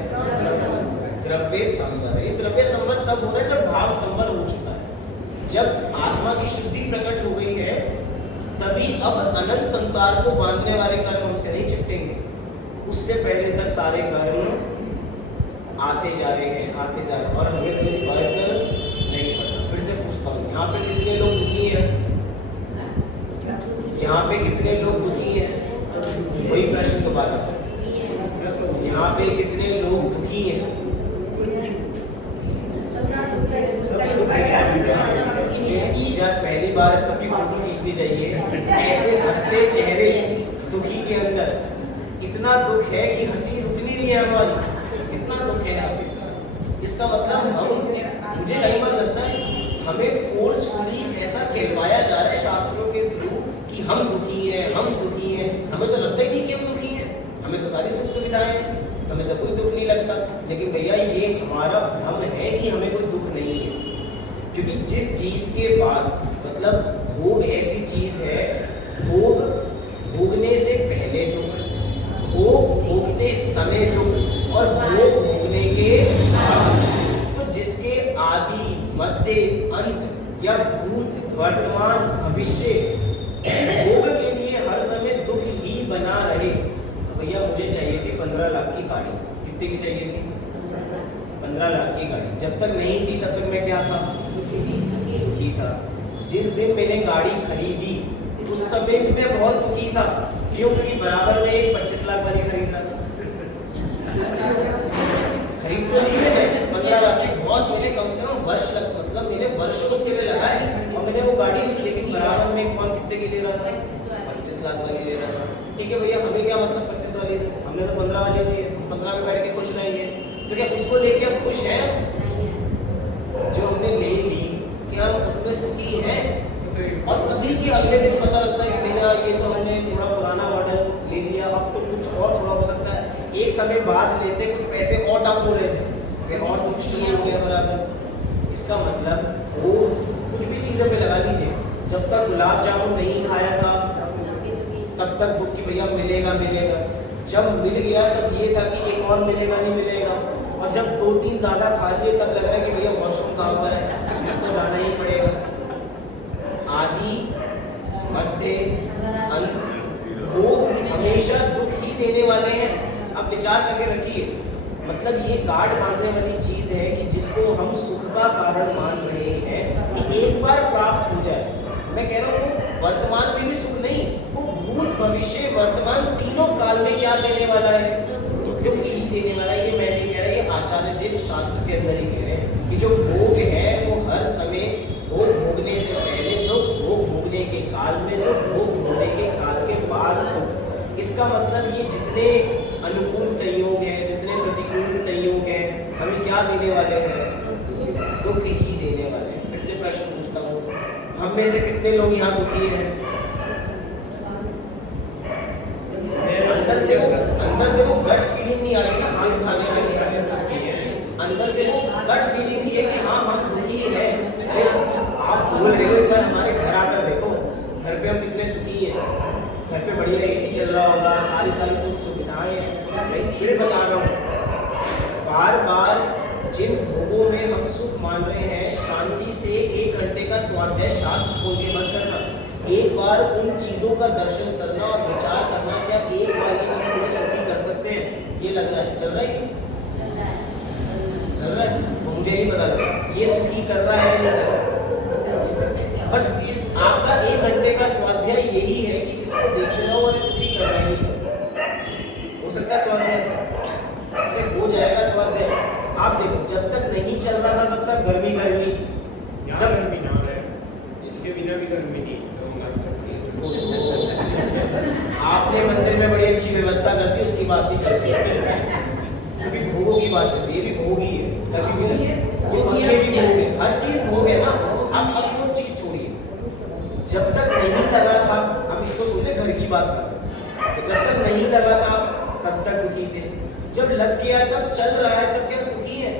द्रव्य संवर। ये द्रव्य संवर तब हो रहा है जब भाव संवर हो चुका है। जब आत्मा की शुद्धि प्रकट हो गई है, तभी अब अनंत संसार को बांधने वाले कर्म हमसे नहीं चिपटेंगे। उससे पहले तक सारे कर्म आते जा रहे हैं, आते जा रहे हैं, और हमें कोई फर्क नहीं पड़ता। फिर से पूछता हूँ, यहाँ पे कितने लोग दुखी हैं? यहाँ पे कितने लोग दुखी हैं? वही प्रश्न दोबारा, यहाँ पे कितने लोग दुखी हैं? पहली बार सबकी फोटो खींचनी चाहिए। ऐसे हंसते चेहरे दुखी के अंदर इतना दुख है कि हंसी रुकनी नहीं है हमारी, कितना दुख है यहाँ पे। इसका मतलब मुझे कई बार लगता है हमें फोर्सफुली ऐसा कहलवाया जा रहा है शास्त्रों के थ्रू कि हम दुखी हैं, हम दुखी हैं। हमें तो लगता ही नहीं कि हम दुखी हैं, हमें तो सारी सुख सुविधाएं हैं, हमें तो कोई दुख नहीं लगता। लेकिन भैया ये हमारा भ्रम है कि हमें कोई दुख नहीं है, क्योंकि जिस चीज के बाद मतलब भोग ऐसी चीज है, भोग भोगने से पहले दुख, भोग भोगते समय दुख, और भोग भोगने के बाद। तो जिसके आदि मध्य अंत या भूत वर्तमान भविष्य भोग के लिए हर समय दुख ही बना रहे। भैया मुझे चाहिए थी 15 लाख की गाड़ी। कितने की चाहिए थी? 15 लाख की गाड़ी। जब तक नहीं थी तब तक मैं क्या था? दुखी था। जिस दिन मैंने गाड़ी खरीदी उस समय भी मैं बहुत दुखी था। क्यों? क्योंकि बराबर में एक 25 लाख वाली खरीद रहा था। खरीद तो नहीं मैंने 15 लाख की, बहुत मैंने कम से कम वर्ष मतलब मैंने वर्षों उसके लिए लगाए और मैंने वो गाड़ी ली, लेकिन बराबर में कौन कितने की ले रहा था? 25 लाख वाली ले रहा था। ठीक है भैया, हमें क्या मतलब 25 वाली से, हमने तो 15 वाली ली है, 15 में बैठ के खुश रहेंगे। तो क्या उसको लेके हम खुश हैं? जो हमने ले ली क्या हम उसमें सुखी हैं? और उसी के अगले दिन पता लगता है कि भैया ये तो हमने थोड़ा पुराना मॉडल ले लिया, अब तो कुछ और थोड़ा हो सकता है। एक समय बाद लेते कुछ पैसे और डाउन हो रहे थे, फिर और दुख शुरू हो गया बराबर। इसका मतलब वो कुछ भी चीज़ों पे लगा लीजिए, जब तक गुलाब जामुन नहीं खाया था तब तक दुख की भैया मिलेगा मिलेगा, जब मिल गया तब ये था कि एक और मिलेगा नहीं मिलेगा, और जब 2-3 ज़्यादा खा लिए तब लग रहा है कि भैया वॉशरूम कहाँ पर है, तो जाना ही पड़ेगा। आदि मध्य अंत वो हमेशा दुख ही देने वाले हैं। आप विचार करके रखिए, मतलब ये गार्ड बांधने वाली चीज़ है कि जिसको हम सुख का कारण मान रहे हैं कि एक बार प्राप्त हो जाए। मैं कह रहा हूँ वर्तमान में भी सुख नहीं, वो भूत भविष्य वर्तमान तीनों काल में क्या देने वाला है, दुख ही देने वाला है। ये मैं नहीं कह रहा, ये आचार्य देव शास्त्र के अंदर ही कह रहे हैं कि जो भोग है वो हर समय भोग भोगने से पहले दुख, भोग भोगने के काल में दुख, भोग भोगने के काल के बाद दुख। इसका मतलब ये जितने अनुकूल संयोग हैं, जितने प्रतिकूल संयोग हैं, हमें क्या देने वाले हैं, दुख ही देने वाले हैं। फिर से प्रश्न पूछता हूँ, हम में से कितने लोग यहाँ दुखी हैं? अंदर से वो गट फीलिंग नहीं आ रही ना हाथ उठाने वाली, अंदर से वो गट फीलिंग नहीं है कि हाँ हम दुखी हैं। अरे आप बोल रहे हो, एक बार हमारे घर आकर देखो, घर पे हम कितने सुखी हैं, घर पे बढ़िया एसी चल रहा होगा, सारी सुख सुविधाएं हैं। मैं फिर बता रहा हूँ, बार बार जिन भोगों में हम सुख मान रहे हैं, शांति से 1 घंटे का स्वाध्याय शास्त्र खोल के मत करना, एक बार उन चीज़ों का दर्शन करना और विचार करना, क्या एक बार ये चीज़ मुझे सुखी कर सकते हैं? ये लग रहा है चल रहा है, चल रहा है, मुझे नहीं पता लगा ये सुखी कर रहा है नहीं कर रहा। बस आपका 1 घंटे का स्वाध्याय यही है कि इसको देखते रहो और सुखी कर रहा है नहीं कर रहा। हो सकता है स्वाध्याय हो जाएगा स्वाध्याय। आप देखो, जब तक नहीं चल रहा था तब तक गर्मी गर्मी, जब गर्मी ना रहे, इसके बिना भी गर्मी नहीं। आपने मंदिर में बड़ी अच्छी व्यवस्था कर दी, उसकी बात नहीं चल रही, अभी भोगों की बात चल रही है। ये भी भोग ही है, कभी भी नहीं, ये पंखे भी भोग है, हर चीज भोग है ना। अब वो चीज छोड़िए, जब तक नहीं लगा था, अब इसको सुन ले, घर की बात कर, तो जब तक नहीं लगा था तब तक दुखी थे, जब लग गया तब चल रहा है तब क्या सुखी है?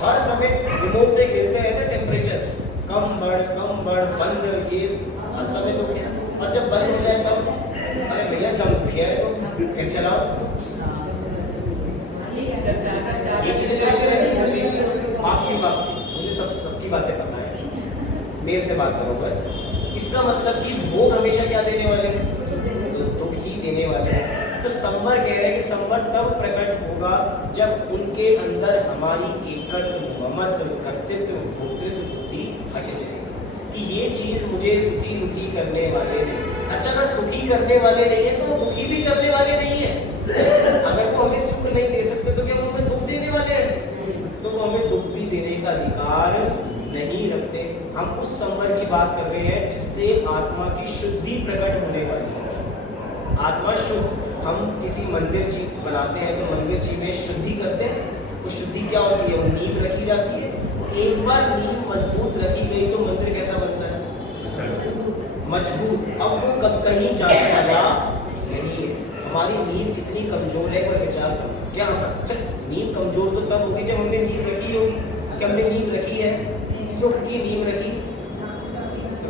हर समय रिमोट से खेलते हैं ना, टेम्परेचर कम बढ़ बंद, ये हर समय दुख है। और जब बंद हो जाए तब अरे भैया दम उठ गया है तो फिर चलाओ। ये चीजें चलती रहती, वापसी मुझे सबकी बातें करना है, मेरे से बात करो बस। इसका मतलब कि भोग हमेशा क्या देने वाले हैं, दुख ही देने वाले हैं। तो संवर कह रहे हैं कि संवर तब प्रकट होगा जब उनके अंदर हमारी एकत्व, ममत्व, कर्तृत्व, भोक्तृत्व बुद्धि हट जाएगी कि ये चीज मुझे सुखी दुखी करने वाले नहीं। अच्छा, अगर सुखी करने वाले नहीं है तो वो दुखी भी करने वाले नहीं है। अगर वो हमें सुख नहीं दे सकते तो क्या वो हमें दुख देने वाले हैं? तो वो हमें दुख भी देने का अधिकार नहीं रखते। हम उस संवर की बात कर रहे हैं जिससे आत्मा की शुद्धि प्रकट होने वाली है। आत्मा शुद्ध, हम किसी मंदिर जी बनाते हैं तो मंदिर जी में शुद्धि करते हैं। वो शुद्धि क्या होती है? वो नींव रखी जाती है। एक बार नींव मजबूत रखी गई तो मंदिर कैसा बनता है? मजबूत। अब वो कहीं जाने वाला नहीं है। हमारी नींव कितनी कमजोर है पर विचार करो। क्या हम चल नींव कमजोर तो तब होगी जब हमने नींव रखी होगी। क्या हमने नींव रखी है? सुख की नींव रखी?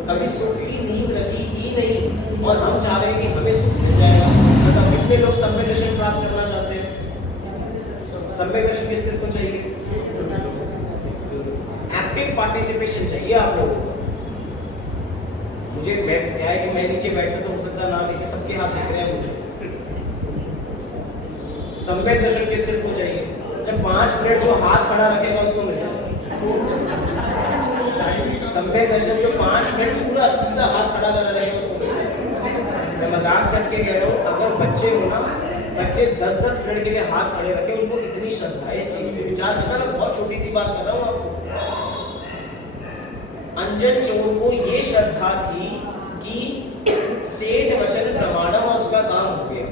कभी सुख की नींव रखी ही नहीं और हम चाह रहे हैं कि हमें सुख मिल जाएगा। मतलब कितने लोग सम्यक दर्शन प्राप्त करना चाहते हैं? सम्यक दर्शन किस किस को चाहिए? एक्टिव पार्टिसिपेशन चाहिए आप लोगों को। मुझे क्या है कि मैं नीचे बैठता तो हो सकता ना देखे, सबके हाथ दिख रहे हैं मुझे। सम्यक दर्शन किस किस को चाहिए? जब 5 मिनट जो हाथ खड़ा रखेगा उसको मिल जाएगा सम्यक दर्शन। जो 5 मिनट पूरा सीधा हाथ खड़ा कर रखेगा उसको मिल जाएगा। मैं मजाक से के कह रहा हूँ, अगर बच्चे हो ना, बच्चे 10-10 मिनट के लिए हाथ खड़े रखे, उनको इतनी श्रद्धा है इस चीज पे। विचार करना, मैं बहुत छोटी सी बात कर रहा हूँ आपको। अंजन चोर को ये श्रद्धा थी कि सेठ वचन प्रमाणम और उसका काम हो गया।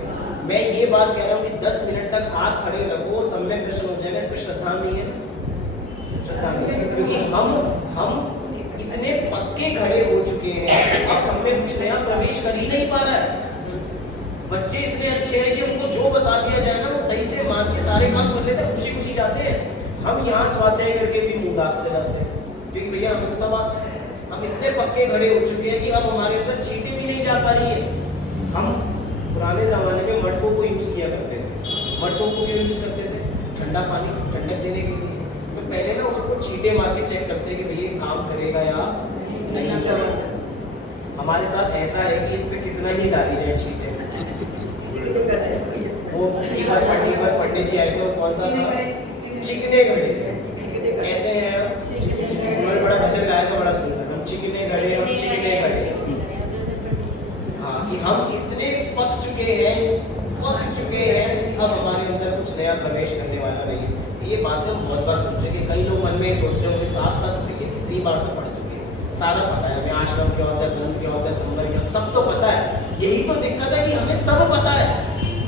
मैं ये बात कह रहा हूँ कि 10 मिनट तक हाथ खड़े रखो, सम्यक दर्शन हो जाएगा। इस पर श्रद्धा नहीं है, श्रद्धा नहीं है, क्योंकि हम इतने पक्के खड़े हो चुके हैं, अब हमें कुछ नया प्रवेश कर ही नहीं पा रहा है। बच्चे इतने अच्छे हैं कि उनको जो बता दिया जाए ना वो सही से मान के सारे काम कर लेते हैं, खुशी खुशी जाते हैं। हम यहाँ स्वाध्याय करके भी उदास से जाते हैं क्योंकि भैया हमें तो सब आता है। हम इतने पक्के खड़े हो चुके हैं कि अब हमारे अंदर चींटी भी नहीं जा पा रही है। हम पुराने ज़माने में मटकों को यूज़ किया करते थे। मटकों को क्यों यूज़ करते थे? ठंडा पानी ठंडक देने के लिए। तो पहले ना उसको छींटे मार के चेक करते हैं कि भैया काम करेगा या नहीं करेगा। हमारे साथ ऐसा है कि इस पे कितना ही डाली जाए छींटे। वो एक बार पंडित जी आए थे, वो कौन सा था? चिकने घड़े। कैसे हैं? उन्होंने बड़ा भजन गाया था, बड़ा सुंदर। हम चिकने घड़े, हम चिकने घड़े। हाँ, कि हम इतने पक चुके हैं कि अब हमारे अंदर कुछ नया प्रवेश करने वाला नहीं है। ये बात हम बहुत बार सोचे कि कई लोग मन में सोच रहे होंगे 7 तत्व ये कितनी बार तो पढ़ चुके हैं, सारा पता है हमें, आश्रम क्या होता है, ग्रंथ क्या होता है, संवर क्या, सब तो पता है। यही तो दिक्कत है कि हमें सब पता है।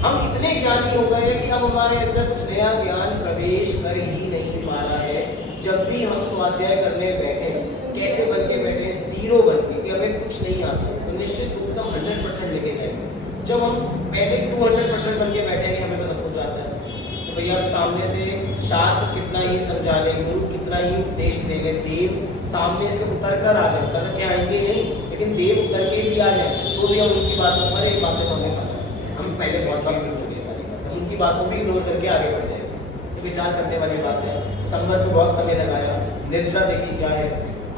हम इतने ज्ञानी हो गए हैं कि अब हमारे अंदर कुछ नया ज्ञान प्रवेश कर ही नहीं पा रहा है। जब भी हम स्वाध्याय करने बैठे, कैसे बन के बैठे? जीरो बन के, कि हमें कुछ नहीं आता, तो निश्चित रूप से हम 100% लेके जाएंगे। जब हम पहले 200% बन के बैठेंगे, हमें तो सब कुछ आता है, तो भैया अब सामने से शास्त्र कितना ही समझा ले, गुरु कितना ही उपदेश देंगे, देव सामने से उतर कर आ जाए, उतर के आएंगे नहीं, लेकिन देव उतर के भी आ जाए तो भी हम उनकी बातों पर, एक बात तो हमें पता है, हम पहले बहुत बार सुन चुके हैं सारी बातें, उनकी बातों को भी इग्नोर करके आगे बढ़ जाएंगे। तो विचार करने वाली बात है। संवर को बहुत समय लगाया। निर्जरा देखिए क्या है?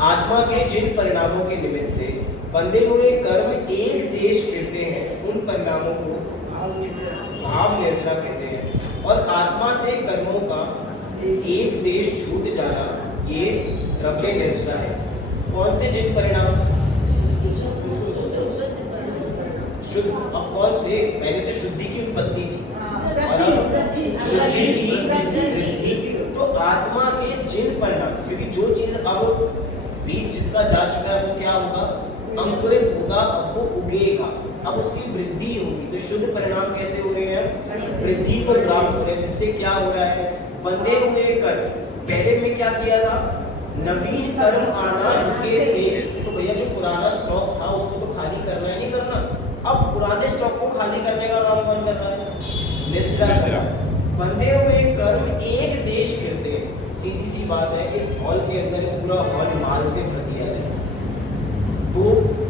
आत्मा के जिन परिणामों के निमित्त से बंधे हुए कर्म एक देश फिरते हैं, उन परिणामों को भाव निर्जरा कहते हैं। और आत्मा से कर्मों का एक देश छूट जाना, ये द्रव्य निर्जरा है। कौन से जिन परिणाम? शुद्ध। अब कौन से? पहले तो शुद्धि की उत्पत्ति थी और शुद्धि की वृद्धि। तो आत्मा के जिन परिणाम, क्योंकि जो चीज अब बीज जिसका जा चुका है वो क्या होगा? अंकुरित होगा, अब वो उगेगा, अब उसकी वृद्धि होगी। तो शुद्ध परिणाम कैसे हो रहे हैं? वृद्धि को प्राप्त हो रहे हैं। जिससे क्या हो रहा है? बंधे हुए कर्म, पहले में क्या किया था? नवीन कर्म आना रुके थे, तो भैया जो पुराना स्टॉक था उसको तो खाली करना है, नहीं करना। अब पुराने स्टॉक को खाली करने का काम कौन कर रहा है? निर्जरा। बंधे हुए कर्म एक देश फिरते हैं। सीधी सी बात है, इस हॉल के अंदर पूरा हॉल माल से भर दिया जाए तो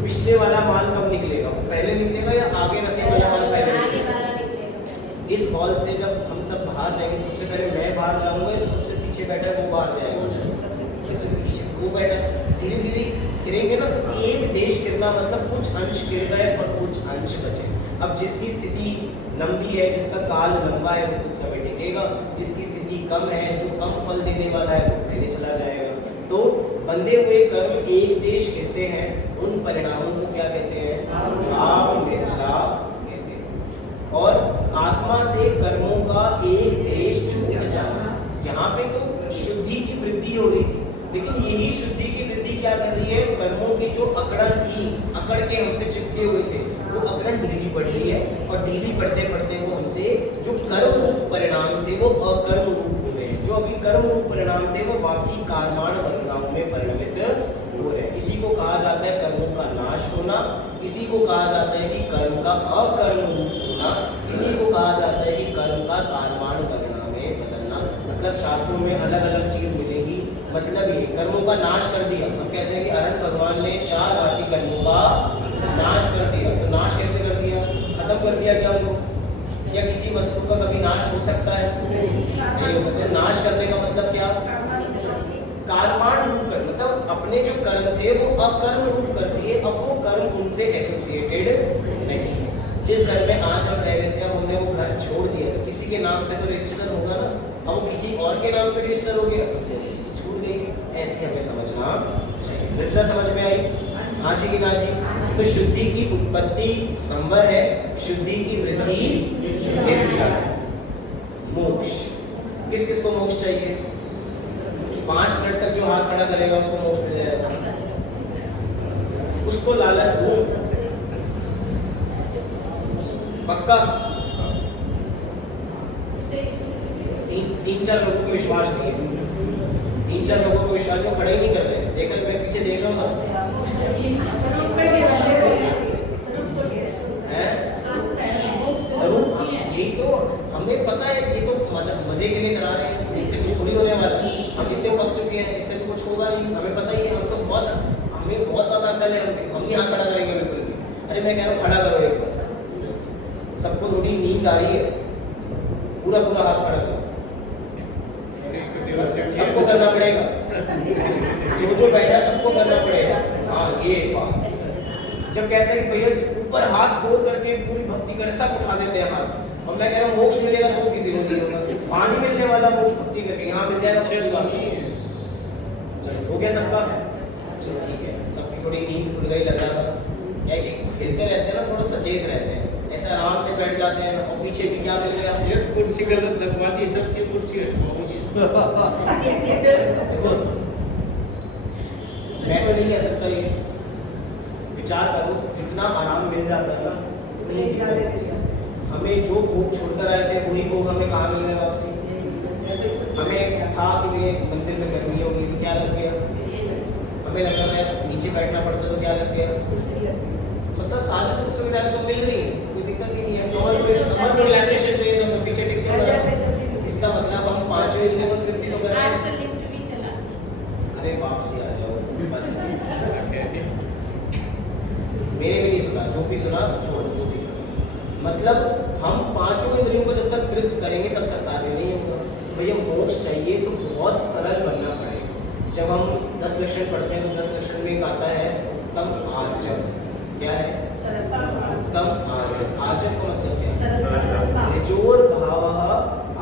पिछले वाला माल कब निकलेगा? वो पहले निकलेगा या आगे रखे वाला माल पहले निकलेगा? इस हॉल से जब हम सब बाहर जाएंगे, सबसे पहले मैं बाहर जाऊंगा, जो सबसे पीछे बैठा है वो बाहर जाएगा, सबसे पीछे वो बैठा, धीरे धीरे गिरेंगे ना, तो एक देश गिरना मतलब कुछ अंश गिर गए और कुछ अंश बचे। अब जिसकी स्थिति लंबी है, जिसका काल लंबा है, वो कुछ समय टिकेगा, जिसकी स्थिति कम है, जो कम फल देने वाला है, वो पहले चला जाएगा। तो बंधे हुए कर्म एक देश कहते हैं, उन परिणामों को क्या कहते हैं? भाव निर्जरा कहते हैं। और आत्मा से कर्मों का एक देश छूट जाना, यहाँ पे तो शुद्धि की वृद्धि हो रही थी, लेकिन यही शुद्धि की वृद्धि क्या कर रही है? कर्मों की जो अकड़न थी, अकड़ के हमसे चिपके हुए थे, वो अकड़न ढीली पड़ रही है, और ढीली पड़ते पड़ते वो हमसे जो कर्म रूप परिणाम थे वो अकर्म रूप हो रहे हैं। जो अभी कर्म रूप परिणाम थे वो वापसी कार्माण परिणामों में परिणमित हो रहे हैं। इसी को कहा जाता है कर्मों का नाश होना, इसी को कहा जाता है कि कर्म का अकर्म रूप होना, इसी को कहा जाता है कि कर्म का कार्माण परिणाम में बदलना। मतलब शास्त्रों में अलग अलग चीज मिलेगी, मतलब ये कर्मों का नाश कर दिया। हम कहते हैं कि अनंत भगवान ने 4 घाती कर्मों का नाश कर दिया। तो नाश कैसे कर दिया? खत्म कर दिया क्या उनको? या किसी वस्तु का कभी नाश हो सकता है? नहीं हो सकता। नाश करने का मतलब क्या? कर्माण रूप कर, मतलब अपने जो कर्म थे वो अकर्म रूप कर दिए। अब वो कर्म उनसे एसोसिएटेड नहीं है। जिस घर में आज हम रह रहे थे, अब हमने वो घर छोड़ दिया, तो किसी के नाम पे तो रजिस्टर होगा ना, अब वो किसी और के नाम पे रजिस्टर हो गया, हमसे चीज छूट गई। ऐसे हमें समझना चाहिए। निर्जरा समझ में आई? हाँ जी कि ना जी? तो शुद्धि की उत्पत्ति संवर है, शुद्धि की वृद्धि निर्जरा है। मोक्ष, किस किस को मोक्ष चाहिए? 5 मिनट तक जो हाथ खड़ा करेगा उसको मोक्ष मिल जाएगा। उसको लालच दो, पक्का? 3-4 लोगों को विश्वास नहीं है, 3-4 लोगों को विश्वास को खड़े ही नहीं कर रहे। देखकर मैं पीछे देख रहा हूँ सब वाले हम भी हाथ खड़ा करेंगे बिल्कुल भी। अरे मैं कह रहा हूँ खड़ा करो एक बार, सबको थोड़ी नींद आ रही है, पूरा पूरा हाथ खड़ा करो, सबको करना पड़ेगा, जो बैठा है सबको करना पड़ेगा। हाँ ये बात, जब कहते हैं कि भैया ऊपर हाथ जोड़ करके पूरी भक्ति करें, सब उठा देते हैं हाथ। और मैं कह रहा हूँ मोक्ष मिलेगा तो किसी को नहीं होगा, पानी मिलने वाला मोक्ष भक्ति करके यहाँ मिल जाएगा। चलो हो गया सबका, चलो ठीक है, सबकी थोड़ी नींद खुल गई लग रहा था। क्या है कि हिलते रहते हैं ना, थोड़ा सचेत रहते हैं, ऐसा आराम से बैठ जाते हैं और पीछे भी क्या मिल गया, ये कुर्सी गलत लगवा दी, सबकी कुर्सी हटवाओगे। देखो मैं तो नहीं कह सकता ये, विचार करो जितना आराम मिल जाता है ना उतनी दिक्कत होती है। हमें जो भोग छोड़कर आए थे वही भोग हमें कहाँ मिल गया वापसी। हमें था कि ये मंदिर में गर्मी होगी तो क्या लग गया, हमें लगा है नीचे बैठना पड़ता तो क्या लग गया। मतलब सारी सुख सुविधाएं तो मिल रही है, कोई दिक्कत ही नहीं है। और रिलैक्सेशन चाहिए तो मैं पीछे टिक के, इसका मतलब हम पांचों इसलिए को तृप्ति तो कर रहे हैं। अरे वापसी आ जाओ बस, मेरे भी नहीं सुना, जो भी सुना छोड़ो, जो भी सुना। मतलब हम पांचों इंद्रियों को जब तक तृप्त करेंगे तब तक कार्य नहीं होगा। भैया मोक्ष चाहिए तो बहुत सरल बनना पड़ेगा। जब हम 10 लक्षण पढ़ते हैं तो 10 लक्षण में एक आता है उत्तम आर्जव। क्या है उत्तम आर्जव? आर्जव का मतलब क्या है? ऋजोर भावः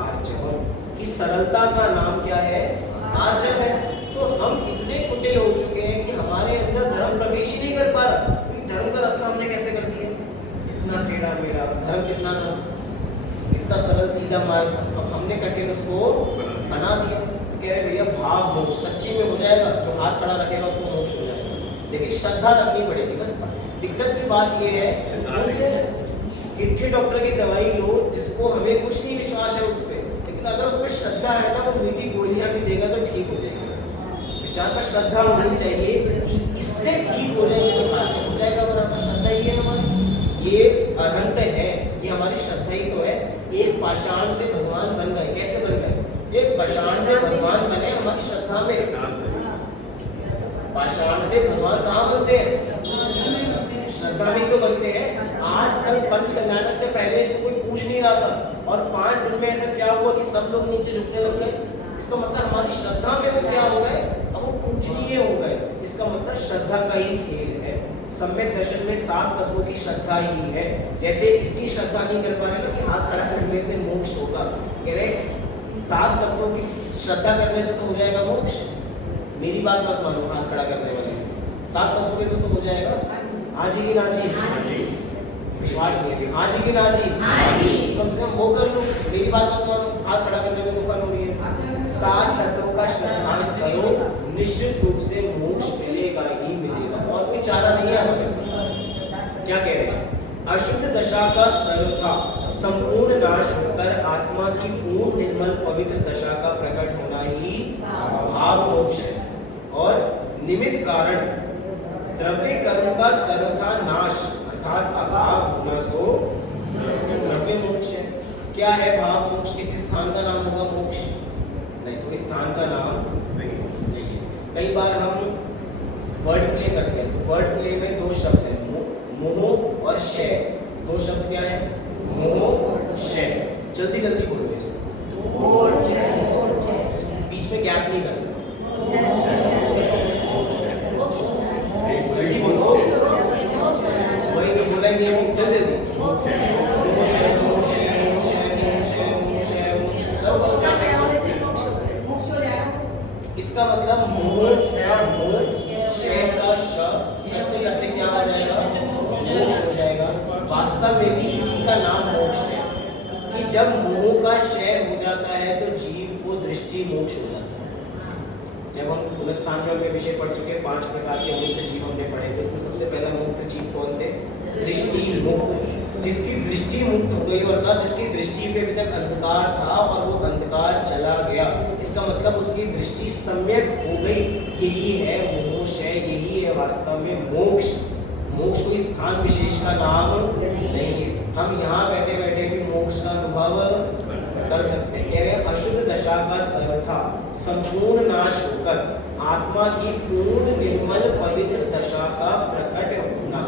आर्जवम्, कि सरलता का नाम क्या है? आर्जव है। तो हम इतने कुटिल हो चुके हैं कि हमारे अंदर धर्म प्रवेश ही नहीं कर पा रहा। धर्म का रास्ता हमने कैसे कर दिया, इतना टेढ़ा मेढ़ा धर्म, कितना था, इतना सरल सीधा मार्ग, अब हमने कठिन उसको बना दिया। कह रहे भैया भाव मोक्ष सच्ची में हो जाएगा, जो हाथ खड़ा रखेगा उसको मोक्ष हो जाएगा, लेकिन श्रद्धा रखनी पड़ेगी। बस दिक्कत की बात ये है, कितने डॉक्टर की दवाई लो जिसको हमें कुछ नहीं विश्वास है उस पर, लेकिन अगर उस पर श्रद्धा है ना, वो मीठी गोलियां भी देगा तो ठीक हो जाएगा। विचार पर श्रद्धा होनी चाहिए कि इससे ठीक हो जाएगा तो हो जाएगा, और आपका श्रद्धा ही है हमारी, ये अनंत है, ये हमारी श्रद्धा ही तो है। एक पाषाण से भगवान बन गए, कैसे बन गए? एक पाषाण से भगवान बने हमारी श्रद्धा में। पाषाण से भगवान कहाँ बनते हैं? श्रद्धा में तो बनते हैं। आज तक पंच कल्याणक से पहले इसको कोई पूछ नहीं रहा था, और 5 दिन में ऐसा क्या हुआ कि सब लोग नीचे झुकने लग गए। इसका मतलब हमारी श्रद्धा में वो क्या हो गए, अब वो पूजनीय हो गए। इसका मतलब श्रद्धा का ही खेल है। सम्यक दर्शन में 7 तत्वों की श्रद्धा ही है। जैसे इसकी श्रद्धा नहीं कर पा रहे ना कि हाथ खड़ा करने से मोक्ष होगा, कह रहे 7 तत्वों की श्रद्धा करने से तो हो जाएगा मोक्ष। मेरी बात मत मानो, हाथ खड़ा करने वाले से 7 तत्वों के से तो हो जाएगा। हाँ जी कि ना जी? विश्वास नहीं है जी, हाँ जी कि ना जी? कम से कम वो कर लो, मेरी बात मत मानो, हाथ खड़ा करने में तो फल हो रही है। 7 तत्वों का श्रद्धान करो, निश्चित रूप से मोक्ष मिलेगा ही मिलेगा, और कोई चारा नहीं है हमारे पास। क्या कह रहे हैं? अशुद्ध दशा का सर्वथा संपूर्ण नाश होकर आत्मा की पूर्ण निर्मल पवित्र दशा का प्रकट होना ही भाव मोक्ष है। और निमित्त कारण द्रव्य कर्म का सर्वथा नाश अर्थात अभाव होना सो द्रव्य मोक्ष है। क्या है भाव मोक्ष? किसी स्थान का नाम होगा मोक्ष? नहीं, कोई स्थान का नाम नहीं। कई बार हम वर्ड प्ले करते हैं, तो वर्ड प्ले में 2 शब्द हैं, मोह और शय। 2 शब्द क्या है? मोह शय। जल्दी जल्दी बोलो इसको, बीच में गैप नहीं करना, जल्दी बोलो, वही में बोला नहीं है, जल्दी इसका मतलब मोह या मोह शय का शब्द करते करते क्या हो जाएगा? मोक्ष हो जाएगा। वास्तव में भी इसी का नाम मोक्ष है कि जब मोह का क्षय हो जाता है तो जीव को दृष्टि मोक्ष हो जाता है। जब हम पुनस्थान में हमने विषय पढ़ चुके हैं, 5 प्रकार के मुक्त जीव हमने पढ़े थे, उसमें सबसे पहला मुक्त जीव कौन थे? दृष्टि मुक्त। जिसकी दृष्टि मुक्त हो गई, और जिसकी दृष्टि पे अभी तक अंधकार था और वो अंधकार चला गया, इसका मतलब उसकी दृष्टि सम्यक हो गई। यही है मोह क्षय, यही है वास्तव में मोक्ष। मोक्ष कोई स्थान विशेष का नाम नहीं है। हम यहाँ बैठे बैठे भी मोक्ष का अनुभव कर सकते हैं। कह रहे हैं अशुद्ध दशा का सर्वथा संपूर्ण नाश होकर आत्मा की पूर्ण निर्मल पवित्र दशा का प्रकट होना।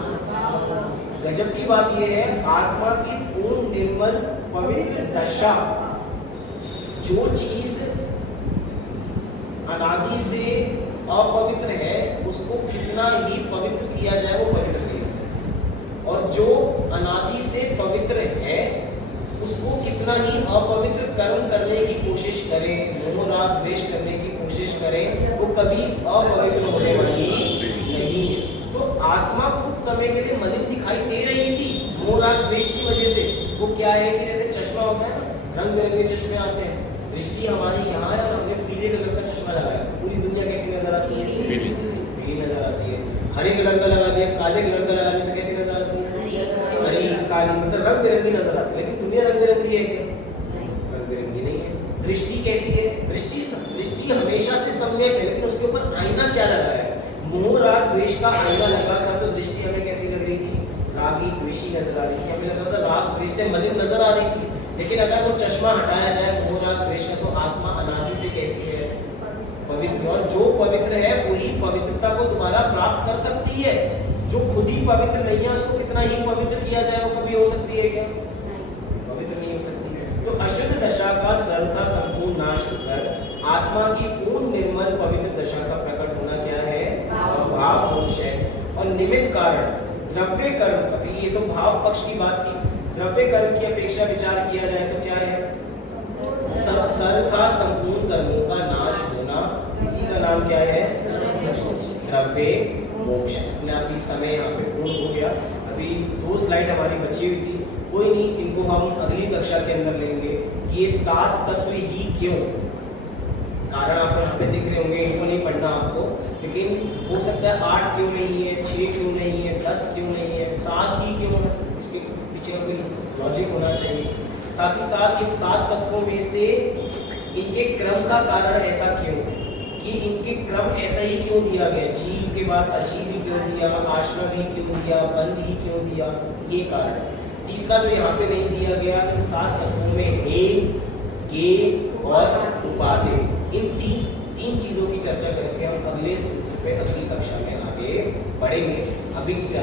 गजब की बात यह है, आत्मा की पूर्ण निर्मल पवित्र दशा, जो चीज अनादि से अपवित्र है उसको कितना ही पवित्र किया जाए वो पवित्र नहीं हो सकता, और जो अनादि से पवित्र है उसको कितना ही अपवित्र कर्म करने की कोशिश करें, मोह राग द्वेष करने की कोशिश करें, वो कभी अपवित्र होने वाली नहीं है। तो आत्मा कुछ समय के लिए मलिन दिखाई दे रही थी मोह राग द्वेष की वजह से। वो क्या है कि जैसे चश्मा होता है ना, रंग बिरंगे चश्मे आते हैं, दृष्टि हमारी यहाँ है और हमने पीले कलर का चश्मा लगाया, पूरी दुनिया कैसी नजर आती है? पीली नजर आती है। हरे कलर का लगा दिया, काले कलर का लगा दिया तो कैसी नजर आती है? हरी काली, मतलब रंग बिरंगी नजर आती है। लेकिन दुनिया रंग बिरंगी है क्या? रंग बिरंगी नहीं है। दृष्टि कैसी है? दृष्टि हमेशा से सम्यक है, लेकिन उसके ऊपर आईना क्या लगा है? मोह राग द्वेष का आईना लगा था, तो दृष्टि हमें कैसी लग रही थी? रागी द्वेषी नजर आ रही थी, हमें लग रहा था राग द्वेष से मलिन नजर आ रही थी। लेकिन अगर वो चश्मा हटाया जाए मोह राग द्वेष का, तो आत्मा अनादि से कैसी है? पवित्र। और जो पवित्र है वही पवित्रता को दोबारा प्राप्त कर सकती है। जो खुद ही पवित्र नहीं है उसको कितना ही पवित्र किया जाए वो कभी हो सकती है क्या? पवित्र नहीं हो सकती। तो अशुद्ध दशा का सर्वथा संपूर्ण नाश होकर आत्मा की पूर्ण निर्मल पवित्र दशा का प्रकट होना क्या है? भाव मोक्ष है। और निमित्त कारण द्रव्य कर्म का, ये तो भाव पक्ष की बात थी, द्रव्य कर्म की अपेक्षा विचार किया जाए तो क्या है? सर्वथा संपूर्ण कर्मों का नाश होना, इसी का नाम क्या है? द्रव्य मोक्ष। अपने आप ही समय यहाँ पे पूर्ण हो गया। अभी 2 स्लाइड हमारी बची हुई थी, कोई नहीं, इनको हम अगली कक्षा के अंदर लेंगे कि ये 7 तत्व ही क्यों। कारण आपको यहाँ पे दिख रहे होंगे, इनको नहीं पढ़ना आपको, लेकिन हो सकता है 8 क्यों नहीं है, 6 क्यों नहीं है, 10 क्यों नहीं है, 7 ही क्यों है, इसके पीछे का कोई लॉजिक होना चाहिए। साथ ही साथ इन 7 तत्वों में से इनके क्रम का कारण ऐसा क्यों, कि इनके क्रम ऐसा ही क्यों दिया गया, जीव के बाद अजीव ही क्यों दिया, आश्रम ही क्यों दिया, बंद ही क्यों दिया, ये कारण। तीसरा जो यहाँ पे नहीं दिया गया, इन 7 तत्वों में हे, गे और उपादेय, इन 3 चीजों की चर्चा करके हम अगले सूत्र पे अगली कक्षा में आगे बढ़ेंगे। अभी की चर्चा